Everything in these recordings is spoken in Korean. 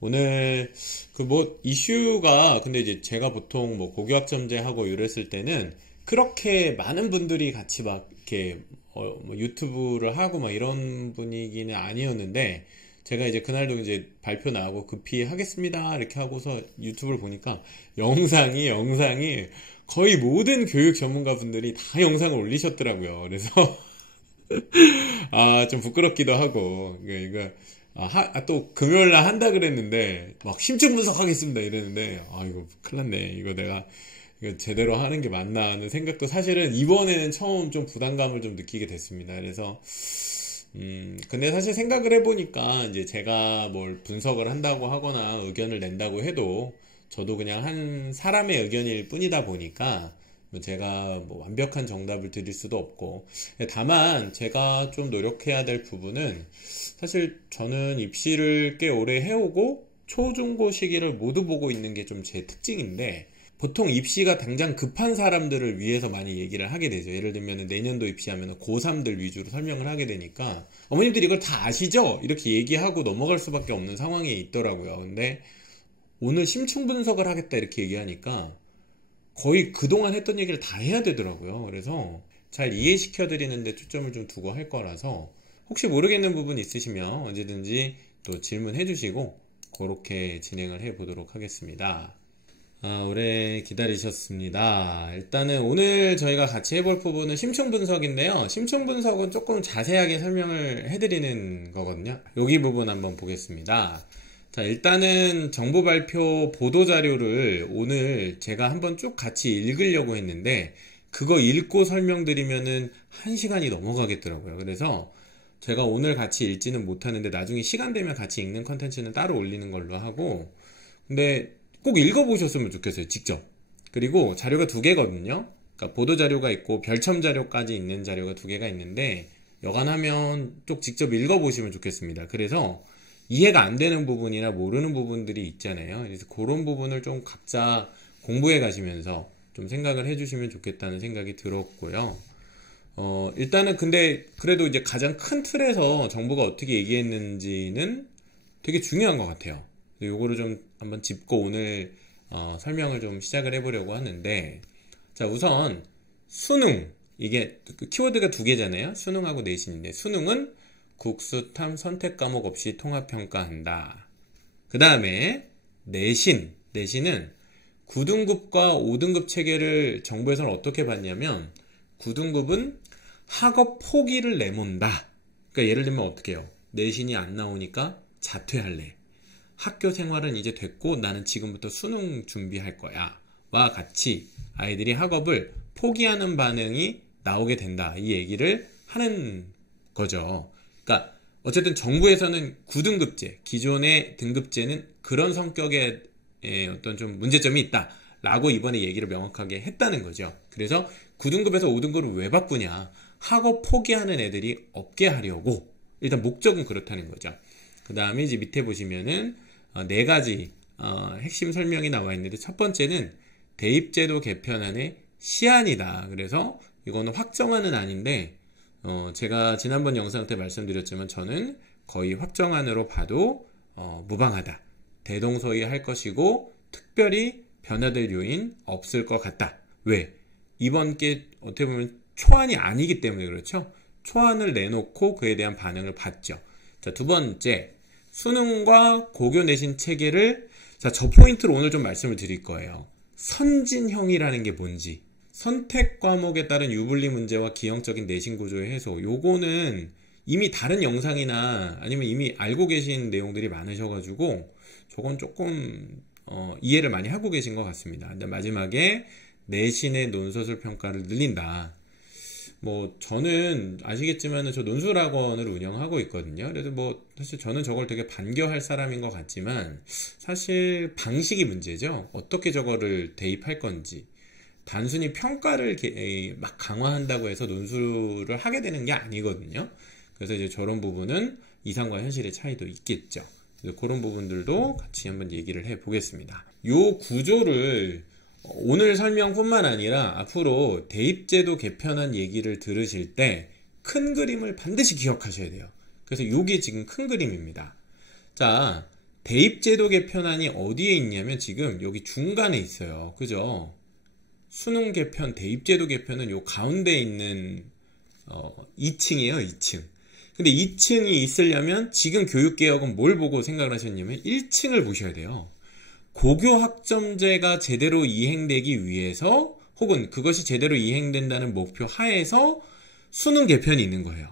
오늘 그 뭐 이슈가 근데 이제 제가 보통 뭐 고교학점제하고 이랬을 때는 그렇게 많은 분들이 같이 막 이렇게 뭐 유튜브를 하고 막 이런 분위기는 아니었는데 제가 이제 그날도 이제 발표 나오고 급히 하겠습니다 이렇게 하고서 유튜브를 보니까 영상이 거의 모든 교육 전문가 분들이 다 영상을 올리셨더라고요. 그래서 아, 좀 부끄럽기도 하고, 또 금요일날 한다 그랬는데, 막 심층 분석하겠습니다 이랬는데, 아, 이거 큰일 났네. 이거 내가 이거 제대로 하는 게 맞나 하는 생각도 사실은 이번에는 처음 좀 부담감을 좀 느끼게 됐습니다. 그래서, 근데 사실 생각을 해보니까, 이제 제가 뭘 분석을 한다고 하거나 의견을 낸다고 해도, 저도 그냥 한 사람의 의견일 뿐이다 보니까, 뭐 제가 뭐 완벽한 정답을 드릴 수도 없고, 다만 제가 좀 노력해야 될 부분은 사실 저는 입시를 꽤 오래 해오고 초중고 시기를 모두 보고 있는 게 좀 제 특징인데, 보통 입시가 당장 급한 사람들을 위해서 많이 얘기를 하게 되죠. 예를 들면 내년도 입시하면 고3들 위주로 설명을 하게 되니까 어머님들이 이걸 다 아시죠? 이렇게 얘기하고 넘어갈 수밖에 없는 상황에 있더라고요. 근데 오늘 심층 분석을 하겠다 이렇게 얘기하니까 거의 그동안 했던 얘기를 다 해야 되더라고요. 그래서 잘 이해시켜 드리는데 초점을 좀 두고 할 거라서 혹시 모르겠는 부분 있으시면 언제든지 또 질문해 주시고 그렇게 진행을 해 보도록 하겠습니다. 아, 오래 기다리셨습니다. 일단은 오늘 저희가 같이 해볼 부분은 심층 분석인데요. 심층 분석은 조금 자세하게 설명을 해드리는 거거든요. 여기 부분 한번 보겠습니다. 자, 일단은 정부 발표 보도 자료를 오늘 제가 한번 쭉 같이 읽으려고 했는데 그거 읽고 설명드리면은 1시간이 넘어가겠더라고요. 그래서 제가 오늘 같이 읽지는 못하는데 나중에 시간 되면 같이 읽는 컨텐츠는 따로 올리는 걸로 하고, 근데 꼭 읽어보셨으면 좋겠어요, 직접. 그리고 자료가 2개거든요. 그러니까 보도 자료가 있고 별첨 자료까지 있는 자료가 2개가 있는데 여간하면 쭉 직접 읽어보시면 좋겠습니다. 그래서 이해가 안 되는 부분이나 모르는 부분들이 있잖아요. 그래서 그런 부분을 좀 각자 공부해 가시면서 좀 생각을 해주시면 좋겠다는 생각이 들었고요. 일단은 근데 그래도 이제 가장 큰 틀에서 정부가 어떻게 얘기했는지는 되게 중요한 것 같아요. 요거를 좀 한번 짚고 오늘 설명을 좀 시작을 해보려고 하는데, 자, 우선 수능, 이게 그 키워드가 2개잖아요. 수능하고 내신인데 수능은 국수탐 선택 과목 없이 통합평가한다. 그 다음에 내신은 9등급과 5등급 체계를 정부에서는 어떻게 봤냐면 9등급은 학업 포기를 내몬다. 그러니까 예를 들면 어떻게 해요? 내신이 안 나오니까 자퇴할래. 학교 생활은 이제 됐고 나는 지금부터 수능 준비할 거야. 와 같이 아이들이 학업을 포기하는 반응이 나오게 된다. 이 얘기를 하는 거죠. 그러니까 어쨌든 정부에서는 9등급제, 기존의 등급제는 그런 성격의 어떤 좀 문제점이 있다 라고 이번에 얘기를 명확하게 했다는 거죠. 그래서 9등급에서 5등급을 왜 바꾸냐, 학업 포기하는 애들이 없게 하려고. 일단 목적은 그렇다는 거죠. 그 다음에 이제 밑에 보시면은 4가지 핵심 설명이 나와 있는데, 첫 번째는 대입제도 개편안의 시안이다. 그래서 이거는 확정안은 아닌데 제가 지난번 영상 때 말씀드렸지만 저는 거의 확정안으로 봐도 무방하다. 대동소이할 것이고 특별히 변화될 요인 없을 것 같다. 왜? 이번 게 어떻게 보면 초안이 아니기 때문에 그렇죠. 초안을 내놓고 그에 대한 반응을 봤죠. 자, 2번째, 수능과 고교 내신 체계를, 자, 저 포인트로 오늘 좀 말씀을 드릴 거예요. 선진형이라는 게 뭔지, 선택 과목에 따른 유불리 문제와 기형적인 내신 구조의 해소, 요거는 이미 다른 영상이나 아니면 이미 알고 계신 내용들이 많으셔가지고 저건 조금 이해를 많이 하고 계신 것 같습니다. 근데 마지막에 내신의 논서술 평가를 늘린다. 뭐 저는 아시겠지만 저 논술학원을 운영하고 있거든요. 그래서 뭐 사실 저는 저걸 되게 반겨할 사람인 것 같지만 사실 방식이 문제죠. 어떻게 저거를 대입할 건지. 단순히 평가를 막 강화한다고 해서 논술을 하게 되는 게 아니거든요. 그래서 이제 저런 부분은 이상과 현실의 차이도 있겠죠. 그래서 그런 부분들도 같이 한번 얘기를 해 보겠습니다. 요 구조를 오늘 설명뿐만 아니라 앞으로 대입제도 개편안 얘기를 들으실 때 큰 그림을 반드시 기억하셔야 돼요. 그래서 요게 지금 큰 그림입니다. 자, 대입제도 개편안이 어디에 있냐면 지금 여기 중간에 있어요. 그죠? 수능 개편, 대입제도 개편은 요 가운데 있는 2층이에요. 2층. 근데 2층이 있으려면 지금 교육개혁은 뭘 보고 생각을 하셨냐면 1층을 보셔야 돼요. 고교 학점제가 제대로 이행되기 위해서 혹은 그것이 제대로 이행된다는 목표 하에서 수능 개편이 있는 거예요.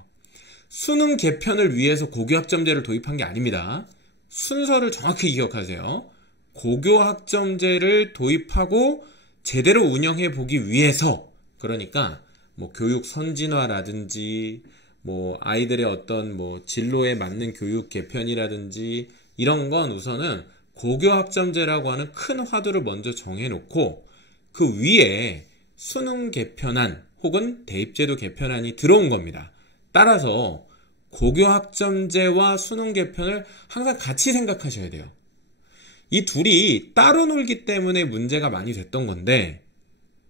수능 개편을 위해서 고교 학점제를 도입한 게 아닙니다. 순서를 정확히 기억하세요. 고교 학점제를 도입하고 제대로 운영해 보기 위해서, 그러니까 뭐 교육 선진화라든지 뭐 아이들의 어떤 뭐 진로에 맞는 교육 개편이라든지 이런 건 우선은 고교 학점제라고 하는 큰 화두를 먼저 정해놓고 그 위에 수능 개편안 혹은 대입제도 개편안이 들어온 겁니다. 따라서 고교 학점제와 수능 개편을 항상 같이 생각하셔야 돼요. 이 둘이 따로 놀기 때문에 문제가 많이 됐던 건데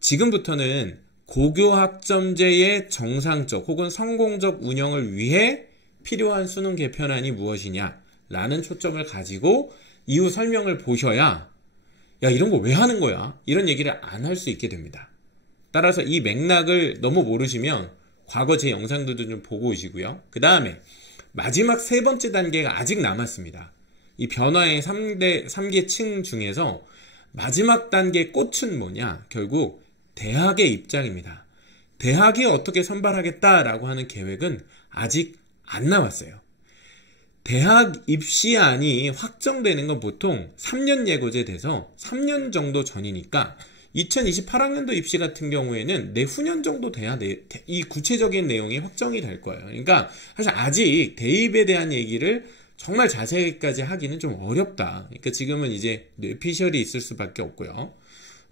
지금부터는 고교 학점제의 정상적 혹은 성공적 운영을 위해 필요한 수능 개편안이 무엇이냐라는 초점을 가지고 이후 설명을 보셔야 야 이런 거 왜 하는 거야? 이런 얘기를 안 할 수 있게 됩니다. 따라서 이 맥락을 너무 모르시면 과거 제 영상들도 좀 보고 오시고요. 그 다음에 마지막 세 번째 단계가 아직 남았습니다. 이 변화의 3개 층 중에서 마지막 단계 꽃은 뭐냐? 결국 대학의 입장입니다. 대학이 어떻게 선발하겠다라고 하는 계획은 아직 안 나왔어요. 대학 입시안이 확정되는 건 보통 3년 예고제 돼서 3년 정도 전이니까 2028학년도 입시 같은 경우에는 내후년 정도 돼야 이 구체적인 내용이 확정이 될 거예요. 그러니까 사실 아직 대입에 대한 얘기를 정말 자세히까지 하기는 좀 어렵다. 그러니까 지금은 이제 뇌피셜이 있을 수밖에 없고요.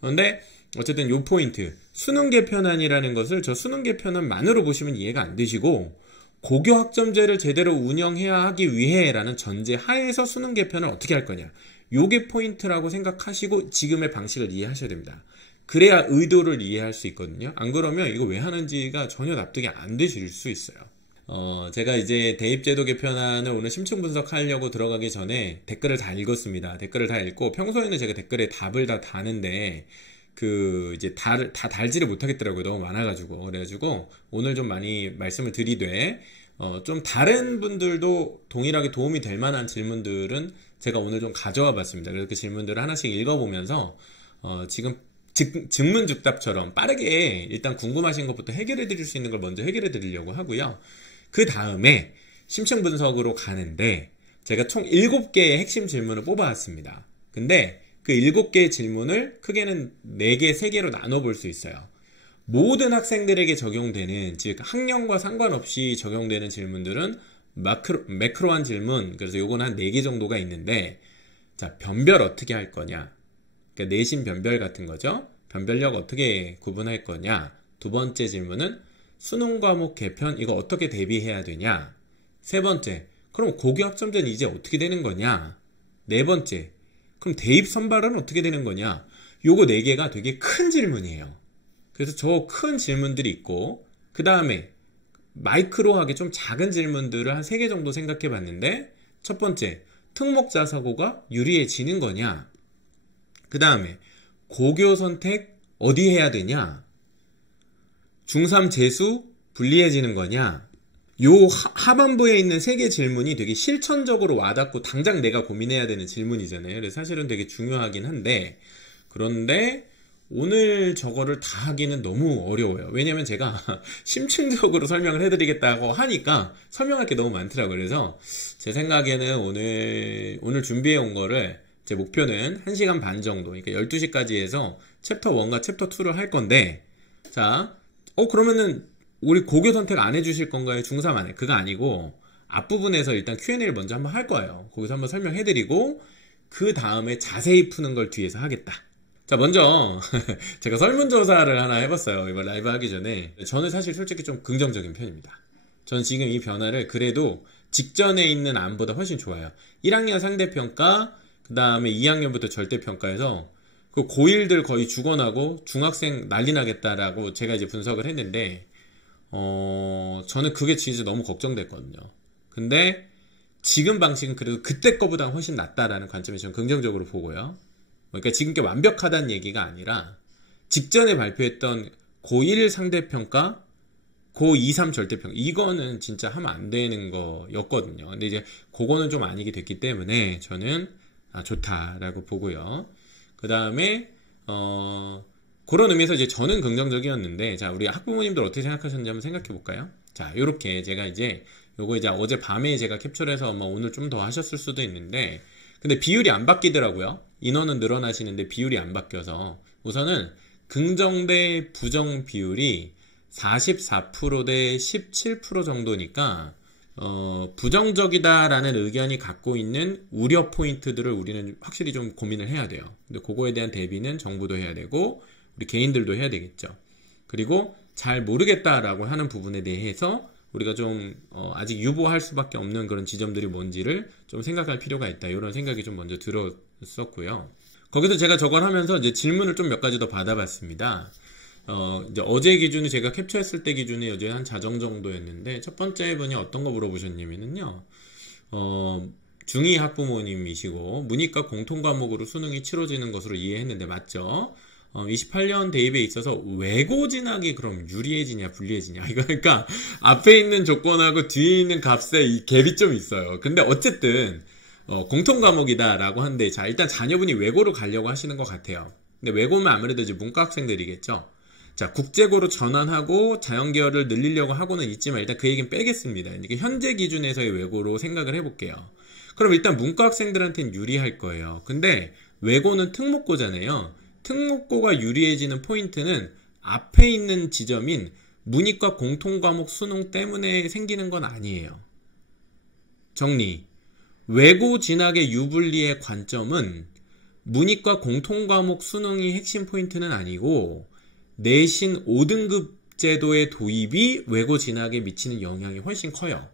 그런데 어쨌든 요 포인트, 수능 개편안이라는 것을 저 수능 개편안만으로 보시면 이해가 안 되시고 고교 학점제를 제대로 운영해야 하기 위해라는 전제 하에서 수능 개편을 어떻게 할 거냐, 요게 포인트라고 생각하시고 지금의 방식을 이해하셔야 됩니다. 그래야 의도를 이해할 수 있거든요. 안 그러면 이거 왜 하는지가 전혀 납득이 안 되실 수 있어요. 제가 이제 대입제도 개편안을 오늘 심층 분석하려고 들어가기 전에 댓글을 다 읽었습니다. 댓글을 다 읽고 평소에는 제가 댓글에 답을 다 다는데 이제 다 달지를 못하겠더라고요. 너무 많아가지고. 그래가지고 오늘 좀 많이 말씀을 드리되 좀 다른 분들도 동일하게 도움이 될 만한 질문들은 제가 오늘 좀 가져와 봤습니다. 그래서 그 질문들을 하나씩 읽어보면서 지금 즉문즉답처럼 빠르게 일단 궁금하신 것부터 해결해 드릴 수 있는 걸 먼저 해결해 드리려고 하고요. 그 다음에 심층 분석으로 가는데 제가 총 7개의 핵심 질문을 뽑아왔습니다. 근데 그 7개의 질문을 크게는 4개, 3개로 나눠볼 수 있어요. 모든 학생들에게 적용되는, 즉 학년과 상관없이 적용되는 질문들은 매크로한 질문, 그래서 요건 한 4개 정도가 있는데, 자, 변별 어떻게 할 거냐, 그러니까 내신 변별 같은 거죠. 변별력 어떻게 구분할 거냐. 두 번째 질문은 수능 과목 개편 이거 어떻게 대비해야 되냐. 세 번째, 그럼 고교 학점제는 이제 어떻게 되는 거냐. 네 번째, 그럼 대입 선발은 어떻게 되는 거냐. 요거 4개가 되게 큰 질문이에요. 그래서 저 큰 질문들이 있고, 그 다음에 마이크로하게 좀 작은 질문들을 한 3개 정도 생각해 봤는데, 첫 번째, 특목자사고가 유리해지는 거냐. 그 다음에 고교 선택 어디 해야 되냐. 중3 재수 불리해지는 거냐. 요 하반부에 있는 3개 질문이 되게 실천적으로 와닿고 당장 내가 고민해야 되는 질문이잖아요. 그래서 사실은 되게 중요하긴 한데, 그런데 오늘 저거를 다 하기는 너무 어려워요. 왜냐면 제가 심층적으로 설명을 해드리겠다고 하니까 설명할 게 너무 많더라고요. 그래서 제 생각에는 오늘 준비해 온 거를, 제 목표는 1시간 반 정도, 그러니까 12시까지 해서 챕터 1과 챕터 2를 할 건데, 자, 그러면은 우리 고교 선택 안 해주실 건가요? 중3 안에? 그거 아니고 앞부분에서 일단 Q&A를 먼저 한번 할 거예요. 거기서 한번 설명해드리고 그 다음에 자세히 푸는 걸 뒤에서 하겠다. 자, 먼저 제가 설문조사를 하나 해봤어요. 이거 라이브 하기 전에. 저는 사실 솔직히 좀 긍정적인 편입니다. 저는 지금 이 변화를 그래도 직전에 있는 안보다 훨씬 좋아요. 1학년 상대평가, 그 다음에 2학년부터 절대평가해서 그 고1들 거의 죽어나고 중학생 난리 나겠다라고 제가 이제 분석을 했는데, 저는 그게 진짜 너무 걱정됐거든요. 근데 지금 방식은 그래도 그때 거보다 훨씬 낫다라는 관점에서 저는 긍정적으로 보고요. 그러니까 지금 게 완벽하다는 얘기가 아니라 직전에 발표했던 고1 상대평가, 고2, 3 절대평가 이거는 진짜 하면 안 되는 거였거든요. 근데 이제 그거는 좀 아니게 됐기 때문에 저는 좋다라고 보고요. 그 다음에 그런 의미에서 이제 저는 긍정적이었는데, 자, 우리 학부모님들 어떻게 생각하셨는지 한번 생각해 볼까요? 자, 요렇게 제가 이제 요거 이제 어제 밤에 제가 캡처를 해서 오늘 좀 더 하셨을 수도 있는데, 근데 비율이 안 바뀌더라고요. 인원은 늘어나시는데 비율이 안 바뀌어서 우선은 긍정 대 부정 비율이 44% 대 17% 정도니까 부정적이다라는 의견이 갖고 있는 우려 포인트들을 우리는 확실히 좀 고민을 해야 돼요. 근데 그거에 대한 대비는 정부도 해야 되고 우리 개인들도 해야 되겠죠. 그리고 잘 모르겠다라고 하는 부분에 대해서 우리가 좀 아직 유보할 수밖에 없는 그런 지점들이 뭔지를 좀 생각할 필요가 있다. 이런 생각이 좀 먼저 들었었고요. 거기서 제가 저걸 하면서 이제 질문을 좀 몇 가지 더 받아봤습니다. 이제 어제 기준이 제가 캡처했을 때 기준이 어제 한 자정 정도였는데, 첫 번째 분이 어떤 거 물어보셨냐면요. 중2 학부모님이시고 문이과 공통과목으로 수능이 치러지는 것으로 이해했는데 맞죠? 28년 대입에 있어서 외고 진학이 그럼 유리해지냐 불리해지냐, 이거 그러니까 앞에 있는 조건하고 뒤에 있는 값에 이 갭이 좀 있어요. 근데 어쨌든 공통과목이다 라고 하는데, 자, 일단 자녀분이 외고로 가려고 하시는 것 같아요. 근데 외고면 아무래도 이제 문과 학생들이겠죠. 자, 국제고로 전환하고 자연계열을 늘리려고 하고는 있지만 일단 그 얘기는 빼겠습니다. 이게 현재 기준에서의 외고로 생각을 해볼게요. 그럼 일단 문과 학생들한테는 유리할 거예요. 근데 외고는 특목고잖아요. 특목고가 유리해지는 포인트는 앞에 있는 지점인 문이과 공통과목 수능 때문에 생기는 건 아니에요. 정리. 외고 진학의 유불리의 관점은 문이과 공통과목 수능이 핵심 포인트는 아니고 내신 5등급 제도의 도입이 외고 진학에 미치는 영향이 훨씬 커요.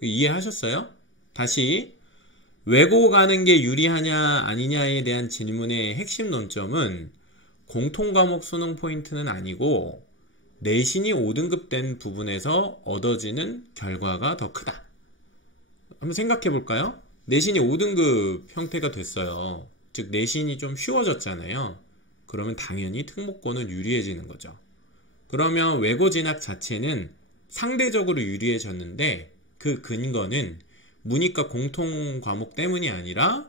이해하셨어요? 다시, 외고 가는 게 유리하냐 아니냐에 대한 질문의 핵심 논점은 공통과목 수능 포인트는 아니고 내신이 5등급 된 부분에서 얻어지는 결과가 더 크다. 한번 생각해 볼까요? 내신이 5등급 형태가 됐어요. 즉 내신이 좀 쉬워졌잖아요. 그러면 당연히 특목고는 유리해지는 거죠. 그러면 외고 진학 자체는 상대적으로 유리해졌는데 그 근거는 문이과 공통 과목 때문이 아니라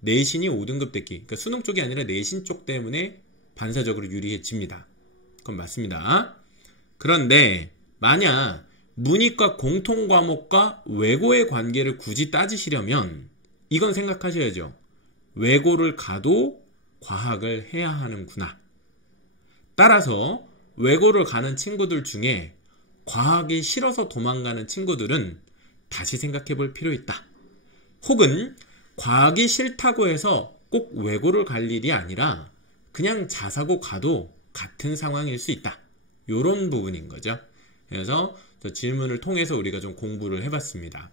내신이 5등급 됐기, 그러니까 수능 쪽이 아니라 내신 쪽 때문에 반사적으로 유리해집니다. 그건 맞습니다. 그런데 만약 문이과 공통 과목과 외고의 관계를 굳이 따지시려면 이건 생각하셔야죠. 외고를 가도 과학을 해야 하는구나. 따라서 외고를 가는 친구들 중에 과학이 싫어서 도망가는 친구들은 다시 생각해 볼 필요 있다. 혹은 과학이 싫다고 해서 꼭 외고를 갈 일이 아니라 그냥 자사고 가도 같은 상황일 수 있다. 이런 부분인 거죠. 그래서 저 질문을 통해서 우리가 좀 공부를 해봤습니다.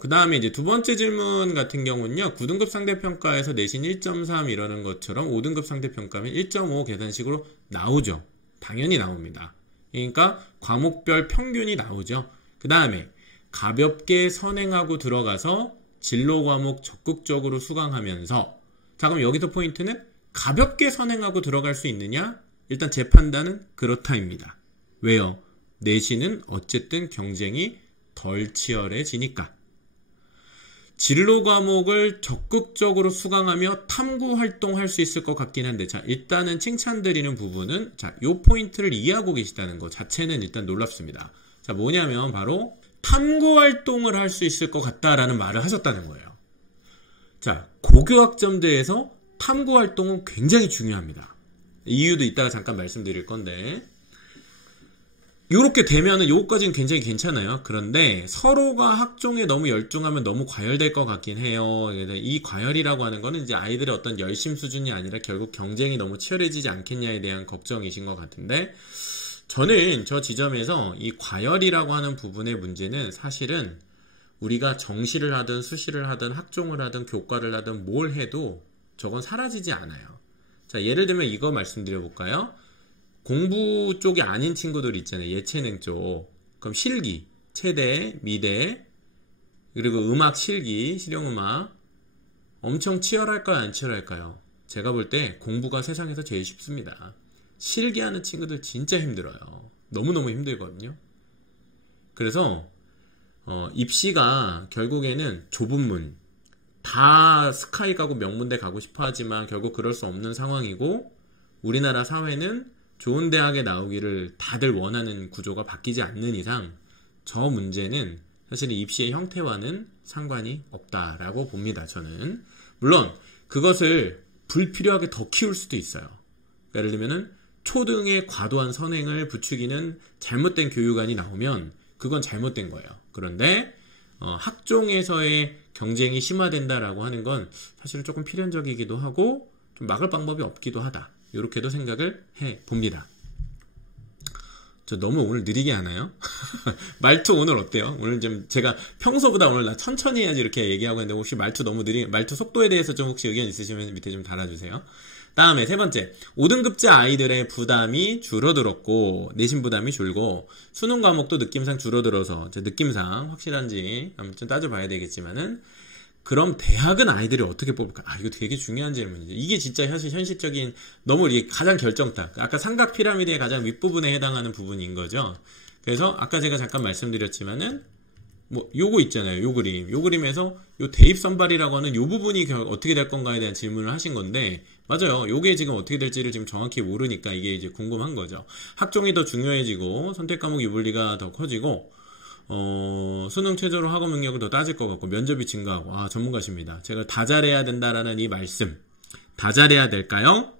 그 다음에 이제 두 번째 질문 같은 경우는요, 9등급 상대평가에서 내신 1.3 이러는 것처럼 5등급 상대평가면 1.5 계산식으로 나오죠. 당연히 나옵니다. 그러니까 과목별 평균이 나오죠. 그 다음에 가볍게 선행하고 들어가서 진로 과목 적극적으로 수강하면서, 자, 그럼 여기서 포인트는 가볍게 선행하고 들어갈 수 있느냐? 일단 제 판단은 그렇다입니다. 왜요? 내신은 어쨌든 경쟁이 덜 치열해지니까. 진로 과목을 적극적으로 수강하며 탐구 활동할 수 있을 것 같긴 한데, 자, 일단은 칭찬드리는 부분은, 자, 요 포인트를 이해하고 계시다는 것 자체는 일단 놀랍습니다. 자, 뭐냐면 바로 탐구 활동을 할 수 있을 것 같다라는 말을 하셨다는 거예요. 자, 고교학점제에서 탐구 활동은 굉장히 중요합니다. 이유도 이따가 잠깐 말씀드릴 건데, 요렇게 되면은 요거까지는 굉장히 괜찮아요. 그런데 서로가 학종에 너무 열중하면 너무 과열될 것 같긴 해요. 이 과열이라고 하는 거는 이제 아이들의 어떤 열심 수준이 아니라 결국 경쟁이 너무 치열해지지 않겠냐에 대한 걱정이신 것 같은데, 저는 저 지점에서 이 과열이라고 하는 부분의 문제는 사실은 우리가 정시를 하든 수시를 하든 학종을 하든 교과를 하든 뭘 해도 저건 사라지지 않아요. 자, 예를 들면 이거 말씀드려 볼까요? 공부 쪽이 아닌 친구들 있잖아요. 예체능 쪽. 그럼 실기, 체대, 미대, 그리고 음악 실기, 실용음악 엄청 치열할까요? 안 치열할까요? 제가 볼 때 공부가 세상에서 제일 쉽습니다. 실기하는 친구들 진짜 힘들어요. 너무너무 힘들거든요. 그래서 입시가 결국에는 좁은 문, 다 스카이 가고 명문대 가고 싶어 하지만 결국 그럴 수 없는 상황이고, 우리나라 사회는 좋은 대학에 나오기를 다들 원하는 구조가 바뀌지 않는 이상 저 문제는 사실 입시의 형태와는 상관이 없다라고 봅니다. 저는 물론 그것을 불필요하게 더 키울 수도 있어요. 예를 들면은 초등의 과도한 선행을 부추기는 잘못된 교육안이 나오면 그건 잘못된 거예요. 그런데 학종에서의 경쟁이 심화된다라고 하는 건 사실은 조금 필연적이기도 하고 좀 막을 방법이 없기도 하다. 이렇게도 생각을 해 봅니다. 저 너무 오늘 느리게 하나요? 말투 오늘 어때요? 오늘 좀 제가 평소보다 오늘 나 천천히 해야지 이렇게 얘기하고 있는데 혹시 말투 너무 말투 속도에 대해서 좀 혹시 의견 있으시면 밑에 좀 달아주세요. 다음에 세 번째, 5등급자 아이들의 부담이 줄어들었고 내신 부담이 줄고 수능 과목도 느낌상 줄어들어서 제 느낌상 확실한지 아무튼 따져봐야 되겠지만은 그럼 대학은 아이들이 어떻게 뽑을까? 이거 되게 중요한 질문이죠. 이게 진짜 현실적인 너무 이게 가장 결정타. 아까 삼각 피라미드의 가장 윗부분에 해당하는 부분인 거죠. 그래서 아까 제가 잠깐 말씀드렸지만은 요거 있잖아요. 요 그림에서 요 대입 선발이라고 하는 요 부분이 어떻게 될 건가에 대한 질문을 하신 건데, 맞아요. 요게 지금 어떻게 될지를 지금 정확히 모르니까 이게 이제 궁금한 거죠. 학종이 더 중요해지고 선택 과목 유불리가 더 커지고 수능 최저로 학업 능력을 더 따질 것 같고 면접이 증가하고, 전문가십니다. 제가 다 잘해야 된다라는 이 말씀, 다 잘해야 될까요?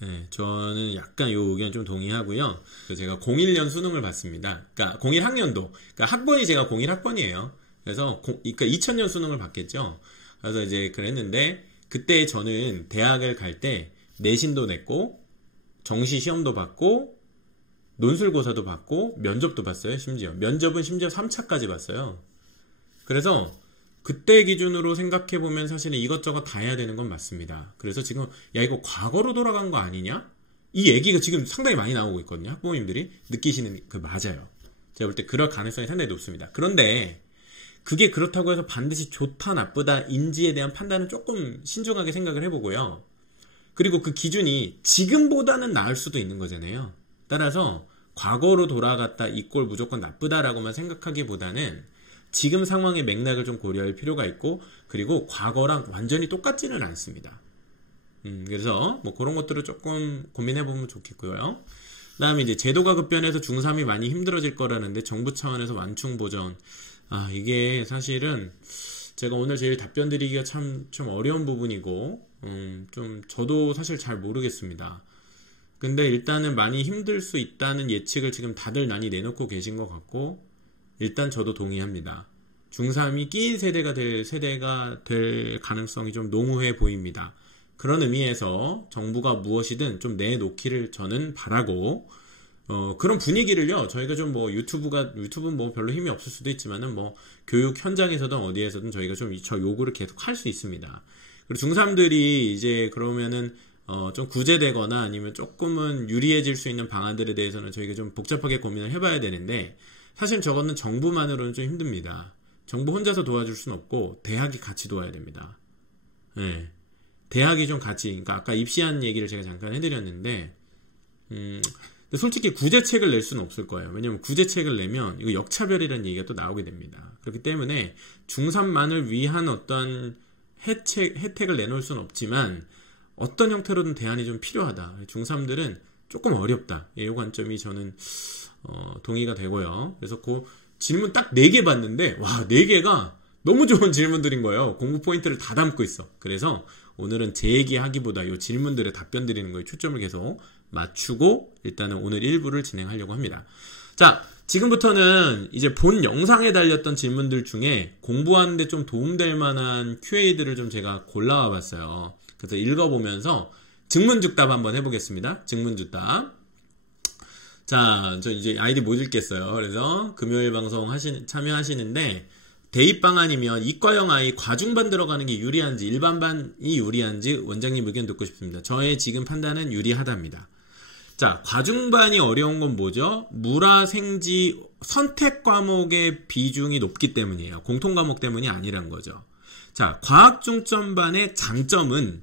네, 저는 약간 요 의견 좀 동의하고요. 제가 01년 수능을 봤습니다. 그러니까 01학년도, 그러니까 학번이 제가 01학번이에요. 그래서 그러니까 2000년 수능을 봤겠죠. 그래서 이제 그랬는데 그때 저는 대학을 갈 때 내신도 냈고 정시 시험도 봤고 논술고사도 봤고 면접도 봤어요. 면접은 심지어 3차까지 봤어요. 그래서 그때 기준으로 생각해보면 사실은 이것저것 다 해야 되는 건 맞습니다. 그래서 지금 야 이거 과거로 돌아간 거 아니냐? 이 얘기가 지금 상당히 많이 나오고 있거든요. 학부모님들이 느끼시는 맞아요. 제가 볼 때 그럴 가능성이 상당히 높습니다. 그런데 그게 그렇다고 해서 반드시 좋다 나쁘다 인지에 대한 판단은 조금 신중하게 생각을 해보고요. 그리고 그 기준이 지금보다는 나을 수도 있는 거잖아요. 따라서 과거로 돌아갔다 이 꼴 무조건 나쁘다라고만 생각하기보다는 지금 상황의 맥락을 좀 고려할 필요가 있고, 그리고 과거랑 완전히 똑같지는 않습니다. 그래서 그런 것들을 조금 고민해보면 좋겠고요. 그 다음에 이제 제도가 급변해서 중3이 많이 힘들어질 거라는데 정부 차원에서 완충 보전. 이게 사실은 제가 오늘 제일 답변 드리기가 좀 어려운 부분이고, 좀 저도 사실 잘 모르겠습니다. 근데 일단은 많이 힘들 수 있다는 예측을 지금 다들 많이 내놓고 계신 것 같고, 일단 저도 동의합니다. 중3이 끼인 세대가 될 가능성이 좀 농후해 보입니다. 그런 의미에서 정부가 무엇이든 좀 내놓기를 저는 바라고, 그런 분위기를요, 저희가 좀 유튜브는 별로 힘이 없을 수도 있지만은 교육 현장에서든 어디에서든 저희가 저 요구를 계속 할 수 있습니다. 그리고 중3들이 이제 그러면은 좀 구제되거나 아니면 조금은 유리해질 수 있는 방안들에 대해서는 저희가 좀 복잡하게 고민을 해봐야 되는데, 사실 저거는 정부만으로는 좀 힘듭니다. 정부 혼자서 도와줄 수는 없고 대학이 같이 도와야 됩니다. 네. 대학이 좀 같이, 그러니까 아까 입시한 얘기를 제가 잠깐 해드렸는데, 근데 솔직히 구제책을 낼 수는 없을 거예요. 왜냐면 구제책을 내면 이거 역차별이라는 얘기가 또 나오게 됩니다. 그렇기 때문에 중3만을 위한 어떤 혜택을 내놓을 수는 없지만 어떤 형태로든 대안이 좀 필요하다. 중3들은 조금 어렵다. 이 관점이 저는 동의가 되고요. 그래서 그 질문 딱 4개 봤는데, 와, 4개가 너무 좋은 질문들인 거예요. 공부 포인트를 다 담고 있어. 그래서 오늘은 제 얘기하기보다 이 질문들에 답변 드리는 거에 초점을 계속 맞추고 일단은 오늘 1부를 진행하려고 합니다. 자, 지금부터는 이제 본 영상에 달렸던 질문들 중에 공부하는데 좀 도움될 만한 QA들을 좀 제가 골라와 봤어요. 그래서 읽어보면서 증문즉답 한번 해보겠습니다. 증문즉답. 자, 저 이제 아이디 못 읽겠어요. 그래서 금요일 방송 참여하시는데, 대입방안이면 이과형 아이 과중반 들어가는 게 유리한지 일반반이 유리한지 원장님 의견 듣고 싶습니다. 저의 지금 판단은 유리하답니다. 자, 과중반이 어려운 건 뭐죠? 물화생지 선택 과목의 비중이 높기 때문이에요. 공통 과목 때문이 아니란 거죠. 자, 과학중점반의 장점은